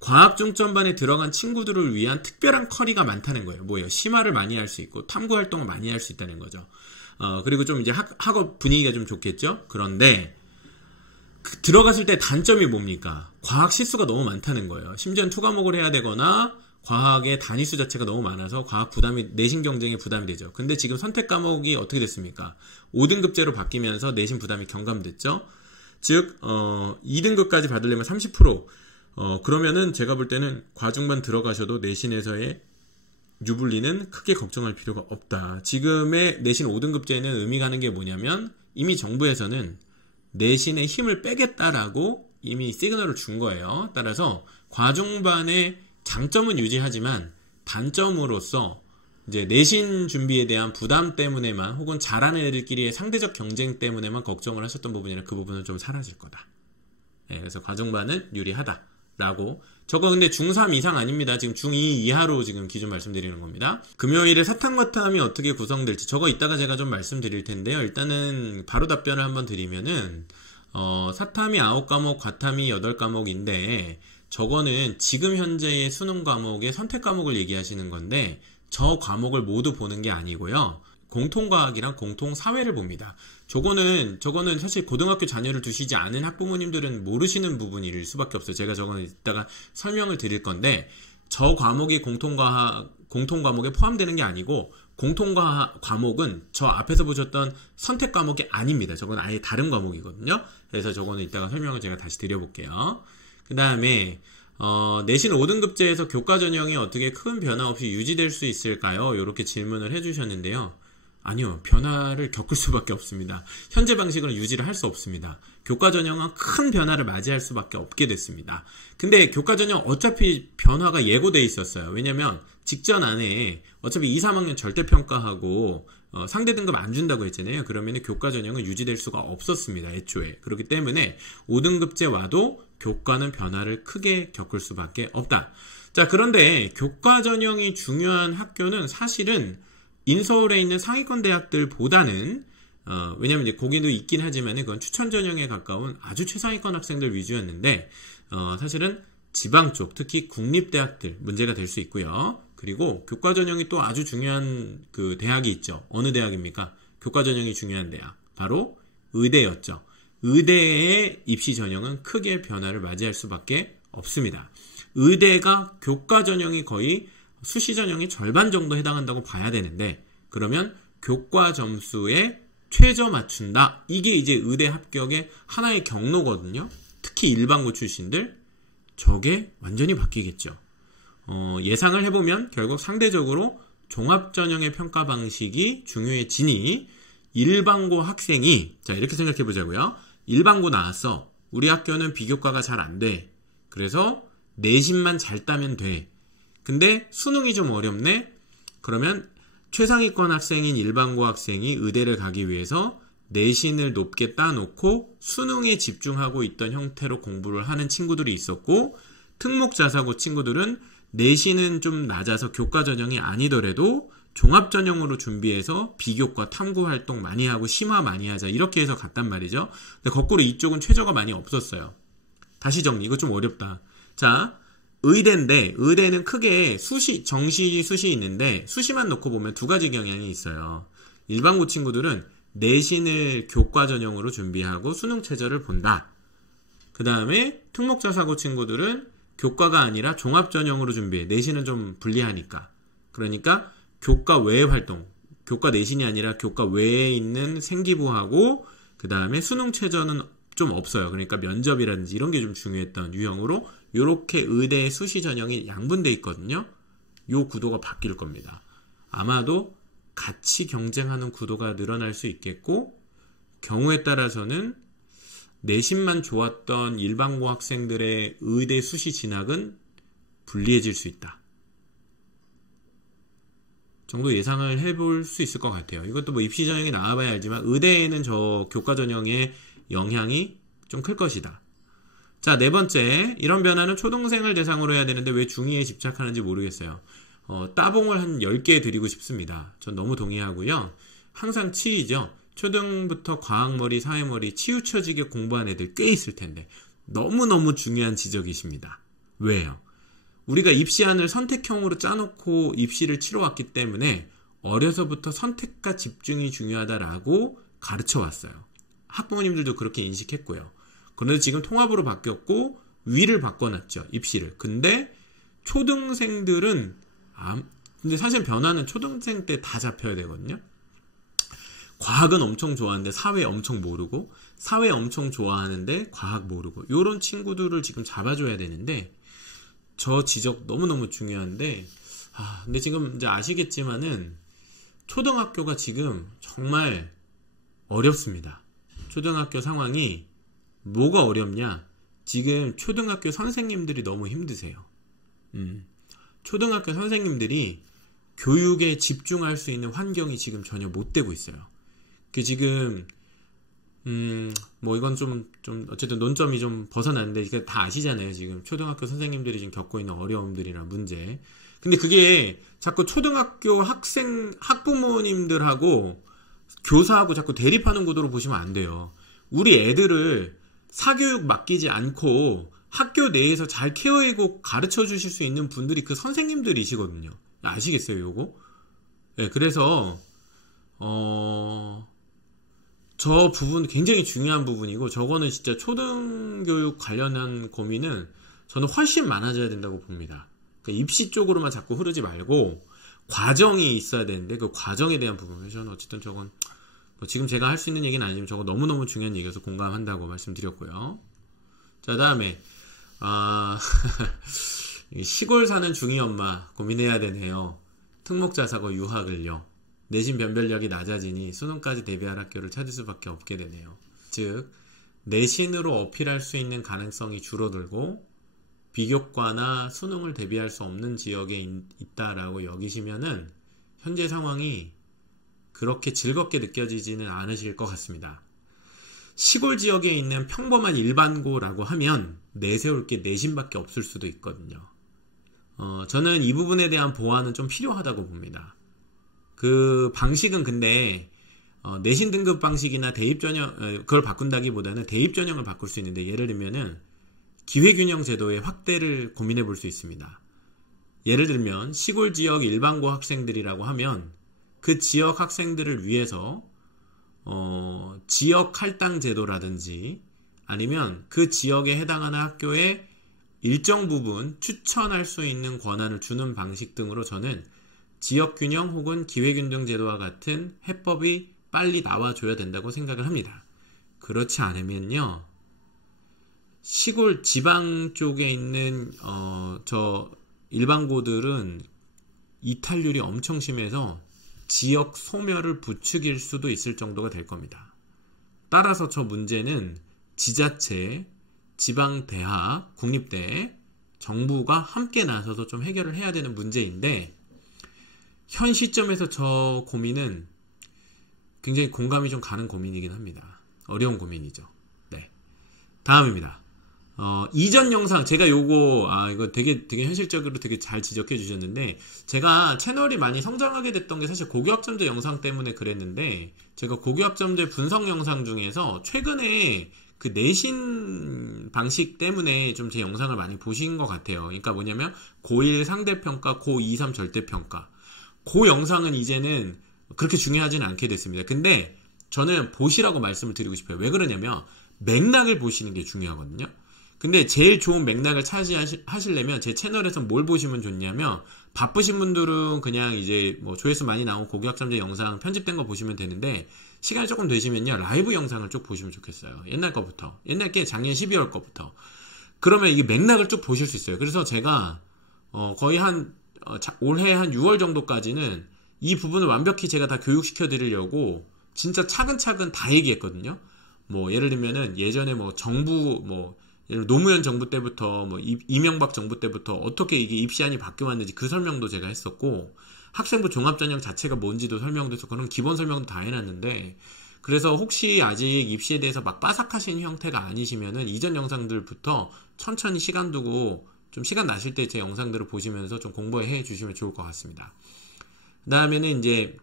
과학중점반에 들어간 친구들을 위한 특별한 커리가 많다는 거예요. 뭐예요? 심화를 많이 할 수 있고 탐구활동을 많이 할 수 있다는 거죠. 그리고 좀 이제 학업 분위기가 좀 좋겠죠? 그런데 들어갔을 때 단점이 뭡니까? 과학 실수가 너무 많다는 거예요. 심지어는 투과목을 해야 되거나 과학의 단위수 자체가 너무 많아서 과학 부담이, 내신 경쟁에 부담이 되죠. 근데 지금 선택 과목이 어떻게 됐습니까? 5등급제로 바뀌면서 내신 부담이 경감됐죠. 즉 2등급까지 받으려면 30%. 그러면은 제가 볼 때는 과중반 들어가셔도 내신에서의 유불리는 크게 걱정할 필요가 없다. 지금의 내신 5등급제는 의미가 하는 게 뭐냐면 이미 정부에서는 내신의 힘을 빼겠다라고 이미 시그널을 준 거예요. 따라서 과중반의 장점은 유지하지만 단점으로서 이제 내신 준비에 대한 부담 때문에만 혹은 잘하는 애들끼리의 상대적 경쟁 때문에만 걱정을 하셨던 부분이라 그 부분은 좀 사라질 거다. 네, 그래서 과중반은 유리하다라고. 저거 근데 중3 이상 아닙니다. 지금 중2 이하로 지금 기준 말씀드리는 겁니다. 금요일에 사탐과탐이 어떻게 구성될지 저거 이따가 제가 좀 말씀드릴 텐데요. 일단은 바로 답변을 한번 드리면은 사탐이 9과목, 과탐이 8과목인데 저거는 지금 현재의 수능 과목의 선택 과목을 얘기하시는 건데 저 과목을 모두 보는 게 아니고요. 공통과학이랑 공통사회를 봅니다. 저거는 사실 고등학교 자녀를 두시지 않은 학부모님들은 모르시는 부분일 수밖에 없어요. 제가 저거는 이따가 설명을 드릴 건데 저 과목이 공통과목에 포함되는 게 아니고 과목은 저 앞에서 보셨던 선택 과목이 아닙니다. 저건 아예 다른 과목이거든요. 그래서 저거는 이따가 설명을 제가 다시 드려볼게요. 그 다음에 내신 5등급제에서 교과 전형이 어떻게 큰 변화 없이 유지될 수 있을까요? 이렇게 질문을 해주셨는데요. 아니요. 변화를 겪을 수밖에 없습니다. 현재 방식으로는 유지를 할 수 없습니다. 교과 전형은 큰 변화를 맞이할 수밖에 없게 됐습니다. 근데 교과 전형 어차피 변화가 예고돼 있었어요. 왜냐면 직전 안에 어차피 2, 3학년 절대평가하고 상대 등급 안 준다고 했잖아요. 그러면 교과 전형은 유지될 수가 없었습니다. 애초에. 그렇기 때문에 5등급제 와도 교과는 변화를 크게 겪을 수밖에 없다. 자, 그런데 교과 전형이 중요한 학교는 사실은 인서울에 있는 상위권 대학들보다는 왜냐면 이제 거기도 있긴 하지만 그건 추천 전형에 가까운 아주 최상위권 학생들 위주였는데 사실은 지방 쪽 특히 국립대학들 문제가 될 수 있고요. 그리고 교과 전형이 또 아주 중요한 그 대학이 있죠. 어느 대학입니까? 교과 전형이 중요한 대학. 바로 의대였죠. 의대의 입시 전형은 크게 변화를 맞이할 수밖에 없습니다. 의대가 교과 전형이 거의 수시 전형의 절반 정도 해당한다고 봐야 되는데 그러면 교과 점수에 최저 맞춘다. 이게 이제 의대 합격의 하나의 경로거든요. 특히 일반고 출신들 저게 완전히 바뀌겠죠. 예상을 해보면 결국 상대적으로 종합전형의 평가 방식이 중요해지니 일반고 학생이 자 이렇게 생각해 보자고요. 일반고 나왔어. 우리 학교는 비교과가 잘 안 돼. 그래서 내신만 잘 따면 돼. 근데 수능이 좀 어렵네? 그러면 최상위권 학생인 일반고 학생이 의대를 가기 위해서 내신을 높게 따놓고 수능에 집중하고 있던 형태로 공부를 하는 친구들이 있었고 특목자사고 친구들은 내신은 좀 낮아서 교과 전형이 아니더라도 종합전형으로 준비해서 비교과 탐구활동 많이 하고 심화 많이 하자 이렇게 해서 갔단 말이죠. 근데 거꾸로 이쪽은 최저가 많이 없었어요. 다시 정리. 이거 좀 어렵다. 자, 의대인데 의대는 크게 정시, 수시 있는데 수시만 놓고 보면 두 가지 경향이 있어요. 일반고 친구들은 내신을 교과 전형으로 준비하고 수능 최저를 본다. 그 다음에 특목자사고 친구들은 교과가 아니라 종합전형으로 준비해. 내신은 좀 불리하니까. 그러니까 교과 외의 활동, 교과 내신이 아니라 교과 외에 있는 생기부하고 그 다음에 수능 최저는 좀 없어요. 그러니까 면접이라든지 이런 게 좀 중요했던 유형으로 이렇게 의대의 수시 전형이 양분돼 있거든요. 이 구도가 바뀔 겁니다. 아마도 같이 경쟁하는 구도가 늘어날 수 있겠고 경우에 따라서는 내신만 좋았던 일반고 학생들의 의대 수시 진학은 불리해질 수 있다. 정도 예상을 해볼 수 있을 것 같아요. 이것도 뭐 입시 전형이 나와봐야 알지만 의대에는 저 교과 전형의 영향이 좀 클 것이다. 자, 네 번째. 이런 변화는 초등생을 대상으로 해야 되는데 왜 중2에 집착하는지 모르겠어요. 따봉을 한 10개 드리고 싶습니다. 전 너무 동의하고요. 항상 치이죠. 초등부터 과학머리, 사회머리 치우쳐지게 공부한 애들 꽤 있을 텐데 너무너무 중요한 지적이십니다. 왜요? 우리가 입시안을 선택형으로 짜놓고 입시를 치러왔기 때문에 어려서부터 선택과 집중이 중요하다라고 가르쳐왔어요. 학부모님들도 그렇게 인식했고요. 그런데 지금 통합으로 바뀌었고 위를 바꿔놨죠. 입시를. 근데 초등생들은 근데 사실 변화는 초등생 때 다 잡혀야 되거든요. 과학은 엄청 좋아하는데 사회 엄청 모르고, 사회 엄청 좋아하는데 과학 모르고, 요런 친구들을 지금 잡아줘야 되는데, 저 지적 너무너무 중요한데, 근데 지금 이제 아시겠지만은 초등학교가 지금 정말 어렵습니다. 초등학교 상황이 뭐가 어렵냐? 지금 초등학교 선생님들이 너무 힘드세요. 초등학교 선생님들이 교육에 집중할 수 있는 환경이 지금 전혀 못 되고 있어요. 그 지금 뭐 이건 좀 어쨌든 논점이 좀 벗어났는데 이게 다 아시잖아요. 지금 초등학교 선생님들이 지금 겪고 있는 어려움들이나 문제. 근데 그게 자꾸 초등학교 학부모님들하고 교사하고 자꾸 대립하는 구도로 보시면 안 돼요. 우리 애들을 사교육 맡기지 않고 학교 내에서 잘 케어해고 가르쳐 주실 수 있는 분들이 그 선생님들이시거든요. 아시겠어요, 요거? 네, 그래서 저 부분 굉장히 중요한 부분이고, 저거는 진짜 초등교육 관련한 고민은 저는 훨씬 많아져야 된다고 봅니다. 그러니까 입시 쪽으로만 자꾸 흐르지 말고 과정이 있어야 되는데 그 과정에 대한 부분, 저는 어쨌든 저건 뭐 지금 제가 할 수 있는 얘기는 아니지만 저거 너무너무 중요한 얘기여서 공감한다고 말씀드렸고요. 자, 다음에 시골 사는 중이 엄마 고민해야 되네요. 특목자사고 유학을요. 내신 변별력이 낮아지니 수능까지 대비할 학교를 찾을 수밖에 없게 되네요. 즉 내신으로 어필할 수 있는 가능성이 줄어들고 비교과나 수능을 대비할 수 없는 지역에 있다라고 여기시면은 현재 상황이 그렇게 즐겁게 느껴지지는 않으실 것 같습니다. 시골 지역에 있는 평범한 일반고라고 하면 내세울 게 내신밖에 없을 수도 있거든요. 저는 이 부분에 대한 보완은 좀 필요하다고 봅니다. 그 방식은 근데 내신 등급 방식이나 대입 전형 그걸 바꾼다기보다는 대입 전형을 바꿀 수 있는데, 예를 들면은 기회균형 제도의 확대를 고민해 볼 수 있습니다. 예를 들면 시골 지역 일반고 학생들이라고 하면 그 지역 학생들을 위해서 지역 할당 제도라든지 아니면 그 지역에 해당하는 학교에 일정 부분 추천할 수 있는 권한을 주는 방식 등으로 저는 지역균형 혹은 기회균등 제도와 같은 해법이 빨리 나와줘야 된다고 생각을 합니다. 그렇지 않으면요, 시골 지방 쪽에 있는 저 일반고들은 이탈률이 엄청 심해서 지역 소멸을 부추길 수도 있을 정도가 될 겁니다. 따라서 저 문제는 지자체, 지방대학, 국립대, 정부가 함께 나서서 좀 해결을 해야 되는 문제인데, 현 시점에서 저 고민은 굉장히 공감이 좀 가는 고민이긴 합니다. 어려운 고민이죠. 네. 다음입니다. 이전 영상, 제가 이거 되게 현실적으로 되게 잘 지적해 주셨는데, 제가 채널이 많이 성장하게 됐던 게 사실 고교학점제 영상 때문에 그랬는데, 제가 고교학점제 분석 영상 중에서 최근에 그 내신 방식 때문에 좀 제 영상을 많이 보신 것 같아요. 그러니까 뭐냐면, 고1 상대평가, 고2, 3 절대평가. 그 영상은 이제는 그렇게 중요하지는 않게 됐습니다. 근데 저는 보시라고 말씀을 드리고 싶어요. 왜 그러냐면 맥락을 보시는 게 중요하거든요. 근데 제일 좋은 맥락을 차지하시려면 제 채널에서 뭘 보시면 좋냐면, 바쁘신 분들은 그냥 이제 뭐 조회수 많이 나온 고교학점제 영상 편집된 거 보시면 되는데, 시간이 조금 되시면요 라이브 영상을 쭉 보시면 좋겠어요. 옛날 거부터, 옛날 게 작년 12월 거부터. 그러면 이게 맥락을 쭉 보실 수 있어요. 그래서 제가 거의 올해 한 6월 정도까지는 이 부분을 완벽히 제가 다 교육시켜 드리려고 진짜 차근차근 다 얘기했거든요. 뭐 예를 들면은 예전에 뭐 정부 예를 노무현 정부 때부터 뭐 이명박 정부 때부터 어떻게 이게 입시안이 바뀌어왔는지 그 설명도 제가 했었고, 학생부 종합전형 자체가 뭔지도 설명돼서 그런 기본 설명도 다 해놨는데, 그래서 혹시 아직 입시에 대해서 막 빠삭하신 형태가 아니시면은 이전 영상들부터 천천히 시간 두고 좀 시간 나실 때 제 영상들을 보시면서 좀 공부해 주시면 좋을 것 같습니다. 그 다음에는 이제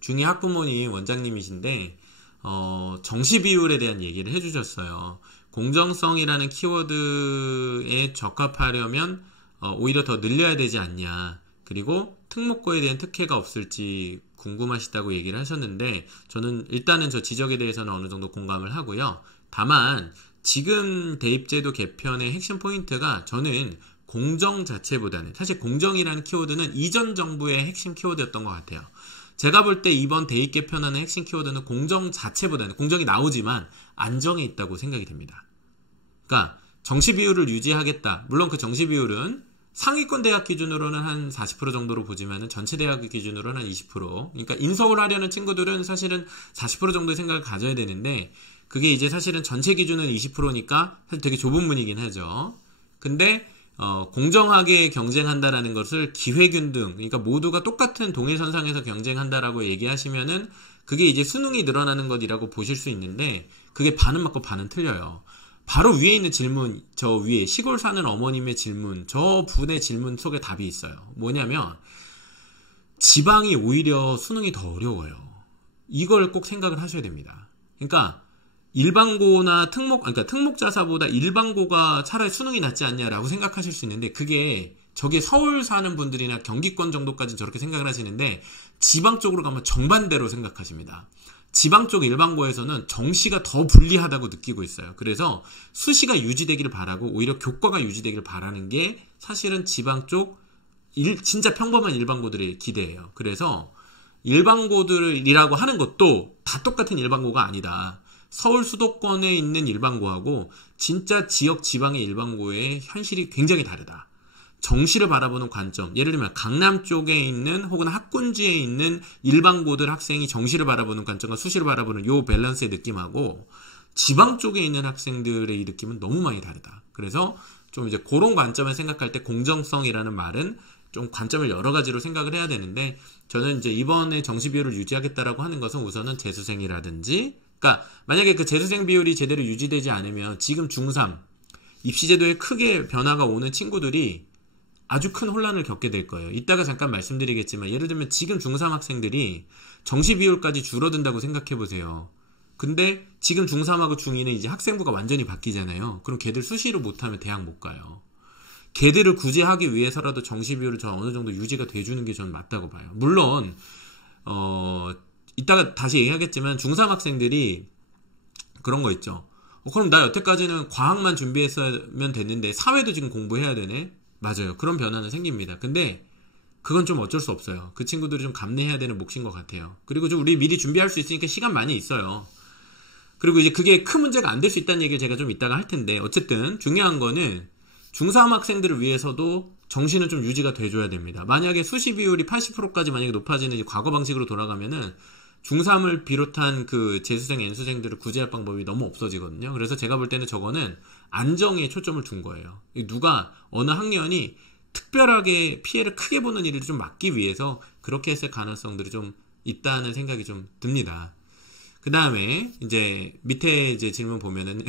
중2 학부모님 원장님이신데 정시 비율에 대한 얘기를 해주셨어요. 공정성이라는 키워드에 적합하려면 오히려 더 늘려야 되지 않냐. 그리고 특목고에 대한 특혜가 없을지 궁금하시다고 얘기를 하셨는데 저는 일단은 저 지적에 대해서는 어느 정도 공감을 하고요. 다만 지금 대입제도 개편의 핵심 포인트가 저는 공정 자체보다는 사실 공정이라는 키워드는 이전 정부의 핵심 키워드였던 것 같아요. 제가 볼 때 이번 대입 개편안의 핵심 키워드는 공정 자체보다는 공정이 나오지만 안정에 있다고 생각이 됩니다. 그러니까 정시 비율을 유지하겠다. 물론 그 정시 비율은 상위권 대학 기준으로는 한 40% 정도로 보지만은 전체 대학 기준으로는 한 20%. 그러니까 인서울 하려는 친구들은 사실은 40% 정도의 생각을 가져야 되는데 그게 이제 사실은 전체 기준은 20%니까 사실 되게 좁은 문이긴 하죠. 근데 공정하게 경쟁한다라는 것을 기회균등, 그러니까 모두가 똑같은 동일선상에서 경쟁한다라고 얘기하시면은 그게 이제 수능이 늘어나는 것이라고 보실 수 있는데 그게 반은 맞고 반은 틀려요. 바로 위에 있는 질문, 저 위에 시골 사는 어머님의 질문, 저 분의 질문 속에 답이 있어요. 뭐냐면 지방이 오히려 수능이 더 어려워요. 이걸 꼭 생각을 하셔야 됩니다. 그러니까 일반고나 그러니까 특목자사보다 일반고가 차라리 수능이 낫지 않냐라고 생각하실 수 있는데 저게 서울 사는 분들이나 경기권 정도까지는 저렇게 생각을 하시는데 지방 쪽으로 가면 정반대로 생각하십니다. 지방 쪽 일반고에서는 정시가 더 불리하다고 느끼고 있어요. 그래서 수시가 유지되기를 바라고 오히려 교과가 유지되기를 바라는 게 사실은 지방 쪽 진짜 평범한 일반고들의 기대예요. 그래서 일반고들이라고 하는 것도 다 똑같은 일반고가 아니다. 서울 수도권에 있는 일반고하고 진짜 지역 지방의 일반고의 현실이 굉장히 다르다. 정시를 바라보는 관점, 예를 들면 강남 쪽에 있는 혹은 학군지에 있는 일반고들 학생이 정시를 바라보는 관점과 수시를 바라보는 요 밸런스의 느낌하고 지방 쪽에 있는 학생들의 이 느낌은 너무 많이 다르다. 그래서 좀 이제 그런 관점을 생각할 때 공정성이라는 말은 좀 관점을 여러 가지로 생각을 해야 되는데 저는 이제 이번에 정시 비율을 유지하겠다라고 하는 것은 우선은 재수생이라든지 그러니까 만약에 그 재수생 비율이 제대로 유지되지 않으면 지금 중3 입시제도에 크게 변화가 오는 친구들이 아주 큰 혼란을 겪게 될 거예요. 이따가 잠깐 말씀드리겠지만 예를 들면 지금 중3 학생들이 정시 비율까지 줄어든다고 생각해 보세요. 근데 지금 중3하고 중2는 이제 학생부가 완전히 바뀌잖아요. 그럼 걔들 수시로 못하면 대학 못 가요. 걔들을 구제하기 위해서라도 정시 비율을 저 어느 정도 유지가 돼주는 게 저는 맞다고 봐요. 물론 이따가 다시 얘기하겠지만 중3 학생들이 그런 거 있죠. 그럼 나 여태까지는 과학만 준비했으면 됐는데 사회도 지금 공부해야 되네? 맞아요. 그런 변화는 생깁니다. 근데 그건 좀 어쩔 수 없어요. 그 친구들이 좀 감내해야 되는 몫인 것 같아요. 그리고 좀 우리 미리 준비할 수 있으니까 시간 많이 있어요. 그리고 이제 그게 큰 문제가 안 될 수 있다는 얘기를 제가 좀 이따가 할 텐데 어쨌든 중요한 거는 중3 학생들을 위해서도 정시는 좀 유지가 돼줘야 됩니다. 만약에 수시 비율이 80%까지 만약에 높아지는 이제 과거 방식으로 돌아가면은 중3을 비롯한 그 재수생, N수생들을 구제할 방법이 너무 없어지거든요. 그래서 제가 볼 때는 저거는 안정에 초점을 둔 거예요. 누가, 어느 학년이 특별하게 피해를 크게 보는 일을 좀 막기 위해서 그렇게 했을 가능성들이 좀 있다는 생각이 좀 듭니다. 그 다음에 이제 밑에 이제 질문 보면은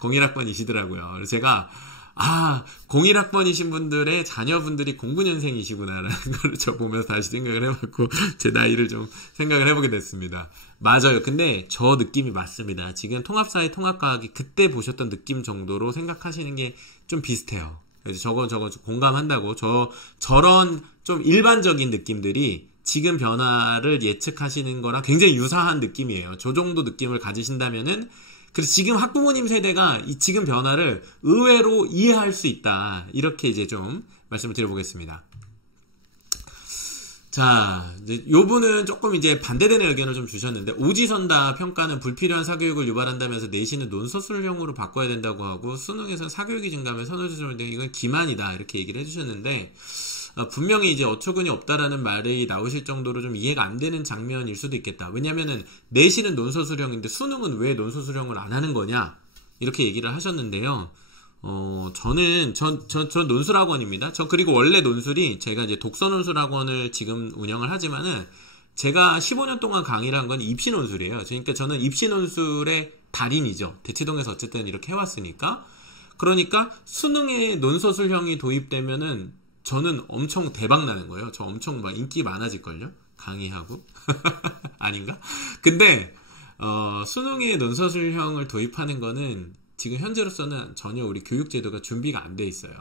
01학번이시더라고요. 그래서 제가 01학번이신 분들의 자녀분들이 09년생이시구나라는 걸 저 보면서 다시 생각을 해봤고 제 나이를 좀 생각을 해보게 됐습니다. 맞아요. 근데 저 느낌이 맞습니다. 지금 통합사회 통합과학이 그때 보셨던 느낌 정도로 생각하시는 게 좀 비슷해요. 그래서 저거 공감한다고 저런 좀 일반적인 느낌들이 지금 변화를 예측하시는 거랑 굉장히 유사한 느낌이에요. 저 정도 느낌을 가지신다면은 그래서 지금 학부모님 세대가 이 지금 변화를 의외로 이해할 수 있다. 이렇게 이제 좀 말씀을 드려보겠습니다. 자, 이제 요 분은 조금 이제 반대되는 의견을 좀 주셨는데, 오지선다 평가는 불필요한 사교육을 유발한다면서 내신은 논서술형으로 바꿔야 된다고 하고, 수능에서는 사교육이 증가하면 선호조절 등 이건 기만이다. 이렇게 얘기를 해주셨는데, 분명히 이제 어처구니 없다라는 말이 나오실 정도로 좀 이해가 안 되는 장면일 수도 있겠다. 왜냐면은 내신은 논서술형인데 수능은 왜 논서술형을 안 하는 거냐? 이렇게 얘기를 하셨는데요. 저는 논술학원입니다. 그리고 원래 논술이 제가 이제 독서 논술학원을 지금 운영을 하지만은 제가 15년 동안 강의를 한 건 입시 논술이에요. 그러니까 저는 입시 논술의 달인이죠. 대치동에서 어쨌든 이렇게 해왔으니까. 그러니까 수능에 논서술형이 도입되면은 저는 엄청 대박 나는 거예요. 저 엄청 막 인기 많아질걸요? 강의하고. 아닌가? 근데, 수능에 논서술형을 도입하는 거는 지금 현재로서는 전혀 우리 교육제도가 준비가 안 돼 있어요.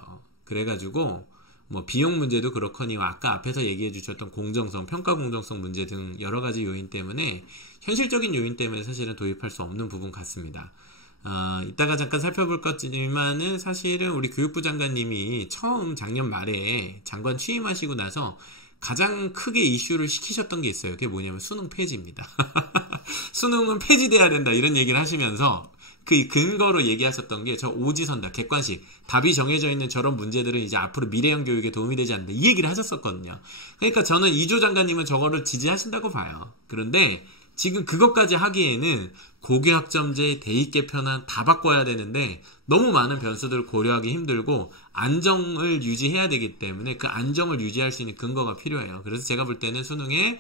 그래가지고, 뭐, 비용 문제도 그렇거니, 아까 앞에서 얘기해 주셨던 공정성, 평가 공정성 문제 등 여러 가지 요인 때문에, 현실적인 요인 때문에 사실은 도입할 수 없는 부분 같습니다. 이따가 잠깐 살펴볼 거지만은 사실은 우리 교육부 장관님이 처음 작년 말에 장관 취임하시고 나서 가장 크게 이슈를 시키셨던 게 있어요. 그게 뭐냐면 수능 폐지입니다. 수능은 폐지돼야 된다 이런 얘기를 하시면서 그 근거로 얘기하셨던 게 저 오지선다, 객관식, 답이 정해져 있는 저런 문제들은 이제 앞으로 미래형 교육에 도움이 되지 않는다 이 얘기를 하셨었거든요. 그러니까 저는 이조 장관님은 저거를 지지하신다고 봐요. 그런데 지금 그것까지 하기에는 고교학점제, 대입 개편안 다 바꿔야 되는데 너무 많은 변수들을 고려하기 힘들고 안정을 유지해야 되기 때문에 그 안정을 유지할 수 있는 근거가 필요해요. 그래서 제가 볼 때는 수능에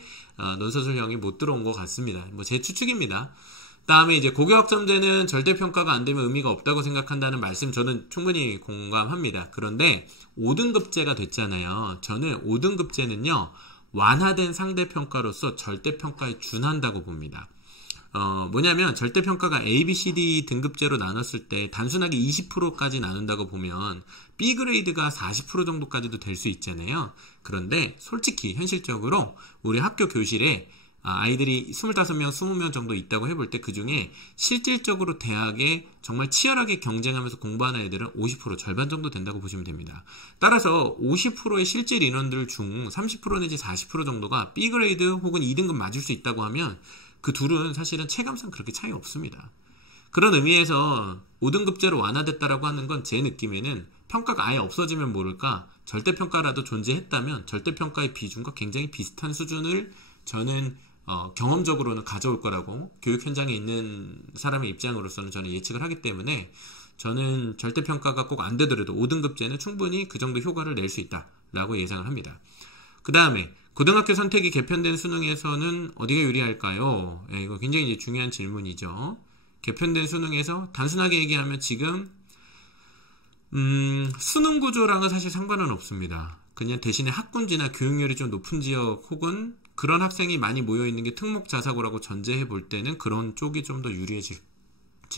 논서술형이 못 들어온 것 같습니다. 뭐 제 추측입니다. 다음에 이제 고교학점제는 절대평가가 안 되면 의미가 없다고 생각한다는 말씀 저는 충분히 공감합니다. 그런데 5등급제가 됐잖아요. 저는 5등급제는요. 완화된 상대평가로서 절대평가에 준한다고 봅니다. 뭐냐면 절대평가가 A, B, C, D 등급제로 나눴을 때 단순하게 20%까지 나눈다고 보면 B그레이드가 40% 정도까지도 될 수 있잖아요. 그런데 솔직히 현실적으로 우리 학교 교실에 아이들이 25명, 20명 정도 있다고 해볼 때 그 중에 실질적으로 대학에 정말 치열하게 경쟁하면서 공부하는 애들은 50% 절반 정도 된다고 보시면 됩니다. 따라서 50%의 실질 인원들 중 30% 내지 40% 정도가 B그레이드 혹은 2등급 맞을 수 있다고 하면 그 둘은 사실은 체감상 그렇게 차이 없습니다. 그런 의미에서 5등급제로 완화됐다라고 하는 건 제 느낌에는 평가가 아예 없어지면 모를까 절대평가라도 존재했다면 절대평가의 비중과 굉장히 비슷한 수준을 저는 경험적으로는 가져올 거라고 교육 현장에 있는 사람의 입장으로서는 저는 예측을 하기 때문에 저는 절대평가가 꼭 안 되더라도 5등급제는 충분히 그 정도 효과를 낼 수 있다라고 예상을 합니다. 그 다음에 고등학교 선택이 개편된 수능에서는 어디가 유리할까요? 이거 굉장히 이제 중요한 질문이죠. 개편된 수능에서 단순하게 얘기하면 지금 수능 구조랑은 사실 상관은 없습니다. 그냥 대신에 학군지나 교육열이 좀 높은 지역 혹은 그런 학생이 많이 모여있는 게 특목자사고라고 전제해 볼 때는 그런 쪽이 좀 더 유리해질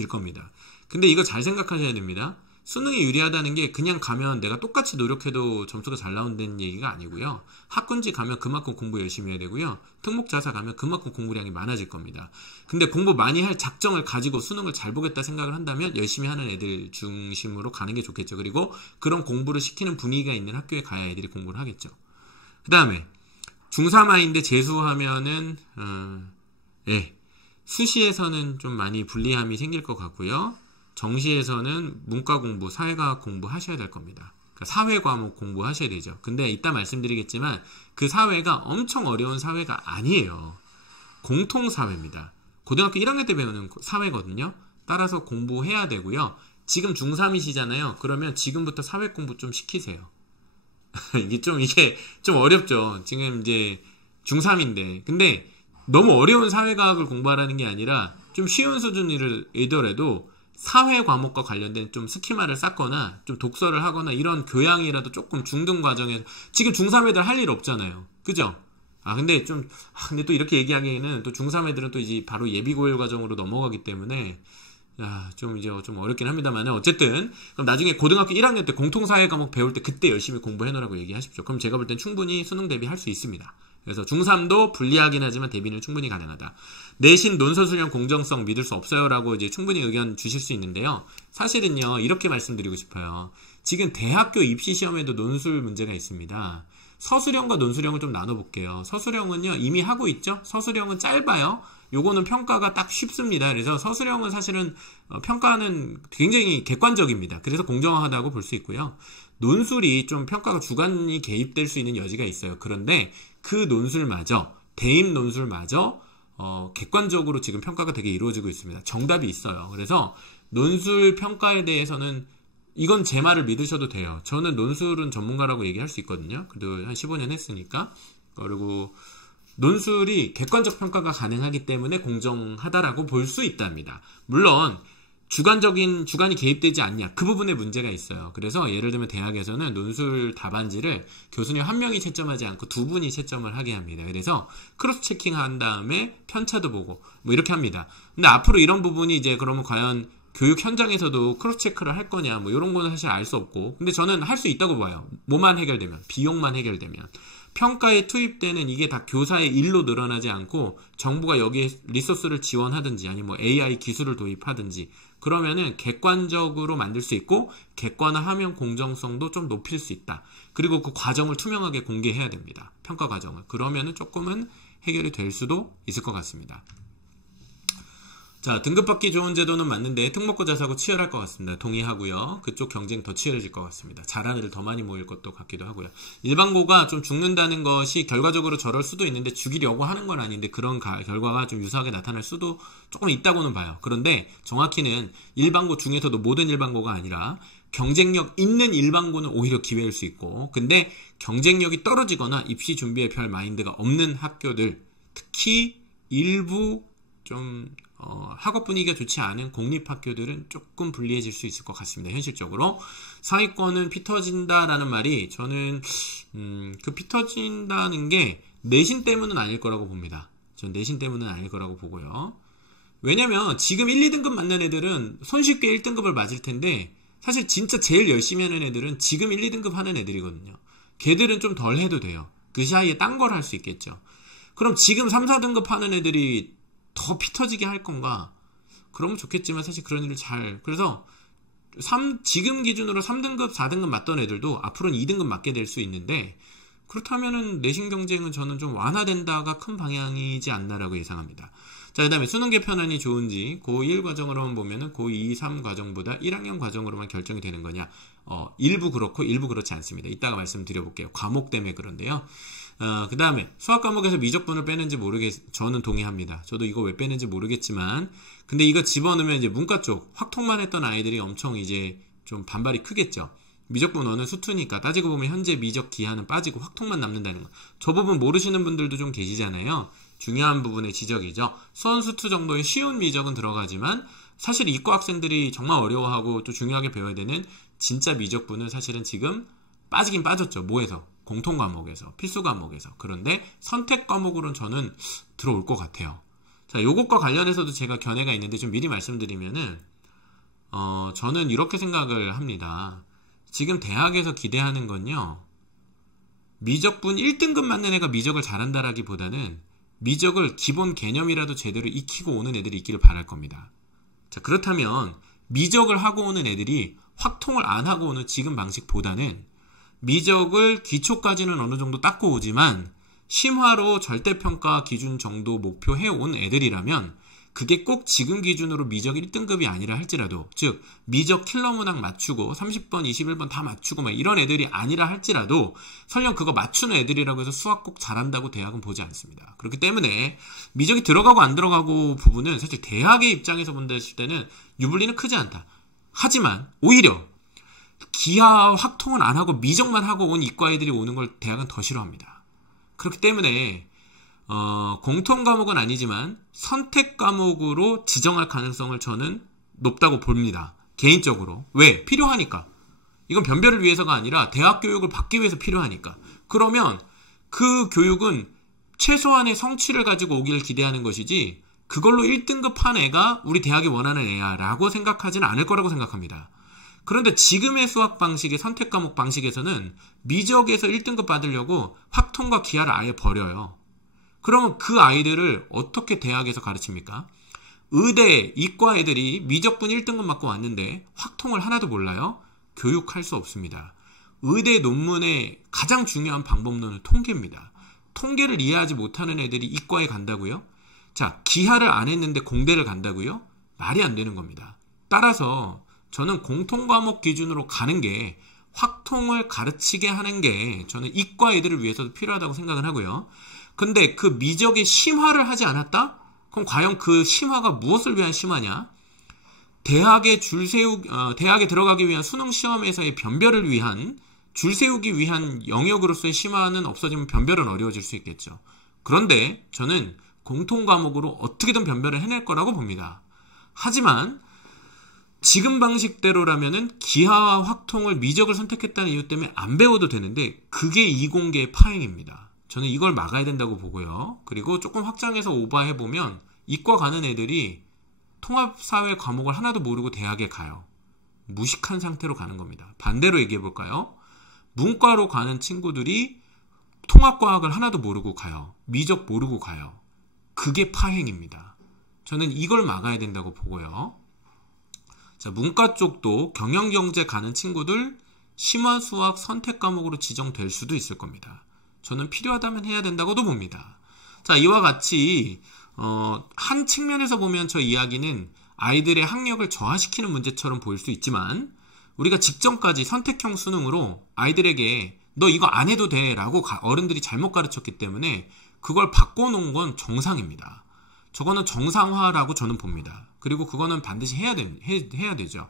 겁니다. 근데 이거 잘 생각하셔야 됩니다. 수능이 유리하다는 게 그냥 가면 내가 똑같이 노력해도 점수가 잘 나온다는 얘기가 아니고요. 학군지 가면 그만큼 공부 열심히 해야 되고요. 특목자사 가면 그만큼 공부량이 많아질 겁니다. 근데 공부 많이 할 작정을 가지고 수능을 잘 보겠다 생각을 한다면 열심히 하는 애들 중심으로 가는 게 좋겠죠. 그리고 그런 공부를 시키는 분위기가 있는 학교에 가야 애들이 공부를 하겠죠. 그 다음에 중3아이인데 재수하면은 수시에서는 좀 많이 불리함이 생길 것 같고요. 정시에서는 문과 공부, 사회과학 공부 하셔야 될 겁니다. 그러니까 사회 과목 공부하셔야 되죠. 근데 이따 말씀드리겠지만 그 사회가 엄청 어려운 사회가 아니에요. 공통사회입니다. 고등학교 1학년 때 배우는 사회거든요. 따라서 공부해야 되고요. 지금 중3이시잖아요. 그러면 지금부터 사회 공부 좀 시키세요. 이게 좀 어렵죠. 지금 이제 중3인데. 근데 너무 어려운 사회과학을 공부하라는 게 아니라 좀 쉬운 수준이더라도 사회 과목과 관련된 좀 스키마를 쌓거나 좀 독서를 하거나 이런 교양이라도 조금 중등 과정에 지금 중3 애들 할 일 없잖아요. 그죠? 근데 또 이렇게 얘기하기에는 또 중3 애들은 또 이제 바로 예비고일 과정으로 넘어가기 때문에 좀 어렵긴 합니다만 어쨌든 그럼 나중에 고등학교 1학년 때 공통사회 과목 배울 때 그때 열심히 공부해놓으라고 얘기하십시오. 그럼 제가 볼 땐 충분히 수능 대비할 수 있습니다. 그래서 중3도 불리하긴 하지만 대비는 충분히 가능하다. 내신 논서술형 공정성 믿을 수 없어요 라고 이제 충분히 의견 주실 수 있는데요. 사실은요 이렇게 말씀드리고 싶어요. 지금 대학교 입시시험에도 논술 문제가 있습니다. 서술형과 논술형을 좀 나눠볼게요. 서술형은요 이미 하고 있죠. 서술형은 짧아요. 요거는 평가가 딱 쉽습니다. 그래서 서술형은 사실은 평가는 굉장히 객관적입니다. 그래서 공정하다고 볼 수 있고요. 논술이 좀 평가가 주관이 개입될 수 있는 여지가 있어요. 그런데 그 논술마저 대입 논술마저 객관적으로 지금 평가가 되게 이루어지고 있습니다. 정답이 있어요. 그래서 논술 평가에 대해서는 이건 제 말을 믿으셔도 돼요. 저는 논술은 전문가라고 얘기할 수 있거든요. 그래도 한 15년 했으니까. 그리고 논술이 객관적 평가가 가능하기 때문에 공정하다라고 볼 수 있답니다. 물론 주관이 개입되지 않냐. 그 부분에 문제가 있어요. 그래서 예를 들면 대학에서는 논술 답안지를 교수님 한 명이 채점하지 않고 두 분이 채점을 하게 합니다. 그래서 크로스 체킹한 다음에 편차도 보고 뭐 이렇게 합니다. 근데 앞으로 이런 부분이 이제 그러면 과연 교육 현장에서도 크로스 체크를 할 거냐 뭐 이런 거는 사실 알 수 없고, 근데 저는 할 수 있다고 봐요. 뭐만 해결되면, 비용만 해결되면. 평가에 투입되는 이게 다 교사의 일로 늘어나지 않고 정부가 여기에 리소스를 지원하든지 아니면 뭐 AI 기술을 도입하든지 그러면은 객관적으로 만들 수 있고 객관화하면 공정성도 좀 높일 수 있다. 그리고 그 과정을 투명하게 공개해야 됩니다. 평가 과정을. 그러면은 조금은 해결이 될 수도 있을 것 같습니다. 자, 등급받기 좋은 제도는 맞는데 특목고 자사고 치열할 것 같습니다. 동의하고요. 그쪽 경쟁 더 치열해질 것 같습니다. 잘하는 애들 더 많이 모일 것도 같기도 하고요. 일반고가 좀 죽는다는 것이 결과적으로 저럴 수도 있는데 죽이려고 하는 건 아닌데 그런 결과가 좀 유사하게 나타날 수도 조금 있다고는 봐요. 그런데 정확히는 일반고 중에서도 모든 일반고가 아니라 경쟁력 있는 일반고는 오히려 기회일 수 있고, 근데 경쟁력이 떨어지거나 입시 준비에 별 마인드가 없는 학교들, 특히 일부 좀 학업 분위기가 좋지 않은 공립학교들은 조금 불리해질 수 있을 것 같습니다. 현실적으로 상위권은 피 터진다라는 말이 저는 그 피 터진다는 게 내신 때문은 아닐 거라고 봅니다. 전 내신 때문은 아닐 거라고 보고요. 왜냐면 지금 1, 2등급 맞는 애들은 손쉽게 1등급을 맞을 텐데 사실 진짜 제일 열심히 하는 애들은 지금 1, 2등급 하는 애들이거든요. 걔들은 좀 덜 해도 돼요. 그 사이에 딴 걸 할 수 있겠죠. 그럼 지금 3, 4등급 하는 애들이 더 피 터지게 할 건가? 그러면 좋겠지만 사실 그런 일을 그래서 지금 기준으로 3등급, 4등급 맞던 애들도 앞으로는 2등급 맞게 될 수 있는데, 그렇다면은 내신 경쟁은 저는 좀 완화된다가 큰 방향이지 않나라고 예상합니다. 자, 그 다음에 수능 개편안이 좋은지 고1 과정으로만 보면은 고2, 3 과정보다 1학년 과정으로만 결정이 되는 거냐? 일부 그렇고 일부 그렇지 않습니다. 이따가 말씀드려볼게요. 과목 때문에 그런데요. 그 다음에 수학 과목에서 미적분을 빼는지 저는 동의합니다. 저도 이거 왜 빼는지 모르겠지만, 근데 이거 집어넣으면 이제 문과 쪽 확통만 했던 아이들이 엄청 이제 좀 반발이 크겠죠. 미적분 원은 수투니까 따지고 보면 현재 미적 기하는 빠지고 확통만 남는다는 거. 저 부분 모르시는 분들도 좀 계시잖아요. 중요한 부분의 지적이죠. 수원 수투 정도의 쉬운 미적은 들어가지만 사실 이과 학생들이 정말 어려워하고 또 중요하게 배워야 되는 진짜 미적분은 사실은 지금 빠지긴 빠졌죠. 뭐에서? 공통 과목에서, 필수 과목에서. 그런데 선택 과목으로는 저는 들어올 것 같아요. 자, 요것과 관련해서도 제가 견해가 있는데 좀 미리 말씀드리면은 저는 이렇게 생각을 합니다. 지금 대학에서 기대하는 건요, 미적분 1등급 맞는 애가 미적을 잘한다라기보다는 미적을 기본 개념이라도 제대로 익히고 오는 애들이 있기를 바랄 겁니다. 자, 그렇다면 미적을 하고 오는 애들이 확통을 안 하고 오는 지금 방식보다는 미적을 기초까지는 어느 정도 닦고 오지만 심화로 절대평가 기준 정도 목표해온 애들이라면 그게 꼭 지금 기준으로 미적 1등급이 아니라 할지라도, 즉 미적 킬러 문항 맞추고 30번, 21번 다 맞추고 막 이런 애들이 아니라 할지라도 설령 그거 맞추는 애들이라고 해서 수학 꼭 잘한다고 대학은 보지 않습니다. 그렇기 때문에 미적이 들어가고 안 들어가고 부분은 사실 대학의 입장에서 본다했을 때는 유불리는 크지 않다. 하지만 오히려 기하 확통을 안 하고 미적만 하고 온 이과 애들이 오는 걸 대학은 더 싫어합니다. 그렇기 때문에 공통 과목은 아니지만 선택 과목으로 지정할 가능성을 저는 높다고 봅니다. 개인적으로. 왜? 필요하니까. 이건 변별을 위해서가 아니라 대학 교육을 받기 위해서 필요하니까. 그러면 그 교육은 최소한의 성취를 가지고 오기를 기대하는 것이지 그걸로 1등급 한 애가 우리 대학이 원하는 애야 라고 생각하지는 않을 거라고 생각합니다. 그런데 지금의 수학 방식의 선택 과목 방식에서는 미적에서 1등급 받으려고 확통과 기하를 아예 버려요. 그러면 그 아이들을 어떻게 대학에서 가르칩니까? 의대, 이과 애들이 미적분 1등급 맞고 왔는데 확통을 하나도 몰라요? 교육할 수 없습니다. 의대 논문의 가장 중요한 방법론은 통계입니다. 통계를 이해하지 못하는 애들이 이과에 간다고요? 자, 기하를 안 했는데 공대를 간다고요? 말이 안 되는 겁니다. 따라서 저는 공통과목 기준으로 가는 게 확통을 가르치게 하는 게 저는 이과 애들을 위해서도 필요하다고 생각을 하고요. 근데 그 미적의 심화를 하지 않았다? 그럼 과연 그 심화가 무엇을 위한 심화냐? 대학에 대학에 들어가기 위한 수능 시험에서의 변별을 위한, 줄 세우기 위한 영역으로서의 심화는 없어지면 변별은 어려워질 수 있겠죠. 그런데 저는 공통 과목으로 어떻게든 변별을 해낼 거라고 봅니다. 하지만 지금 방식대로라면은 기하와 확통을 미적을 선택했다는 이유 때문에 안 배워도 되는데 그게 이공계의 파행입니다. 저는 이걸 막아야 된다고 보고요. 그리고 조금 확장해서 오버해보면 이과 가는 애들이 통합사회 과목을 하나도 모르고 대학에 가요. 무식한 상태로 가는 겁니다. 반대로 얘기해볼까요? 문과로 가는 친구들이 통합과학을 하나도 모르고 가요. 미적 모르고 가요. 그게 파행입니다. 저는 이걸 막아야 된다고 보고요. 자, 문과 쪽도 경영경제 가는 친구들 심화수학 선택 과목으로 지정될 수도 있을 겁니다. 저는 필요하다면 해야 된다고도 봅니다. 자, 이와 같이 한 측면에서 보면 저 이야기는 아이들의 학력을 저하시키는 문제처럼 보일 수 있지만 우리가 직전까지 선택형 수능으로 아이들에게 너 이거 안 해도 돼 라고 어른들이 잘못 가르쳤기 때문에 그걸 바꿔놓은 건 정상입니다. 저거는 정상화라고 저는 봅니다. 그리고 그거는 반드시 해야 되죠.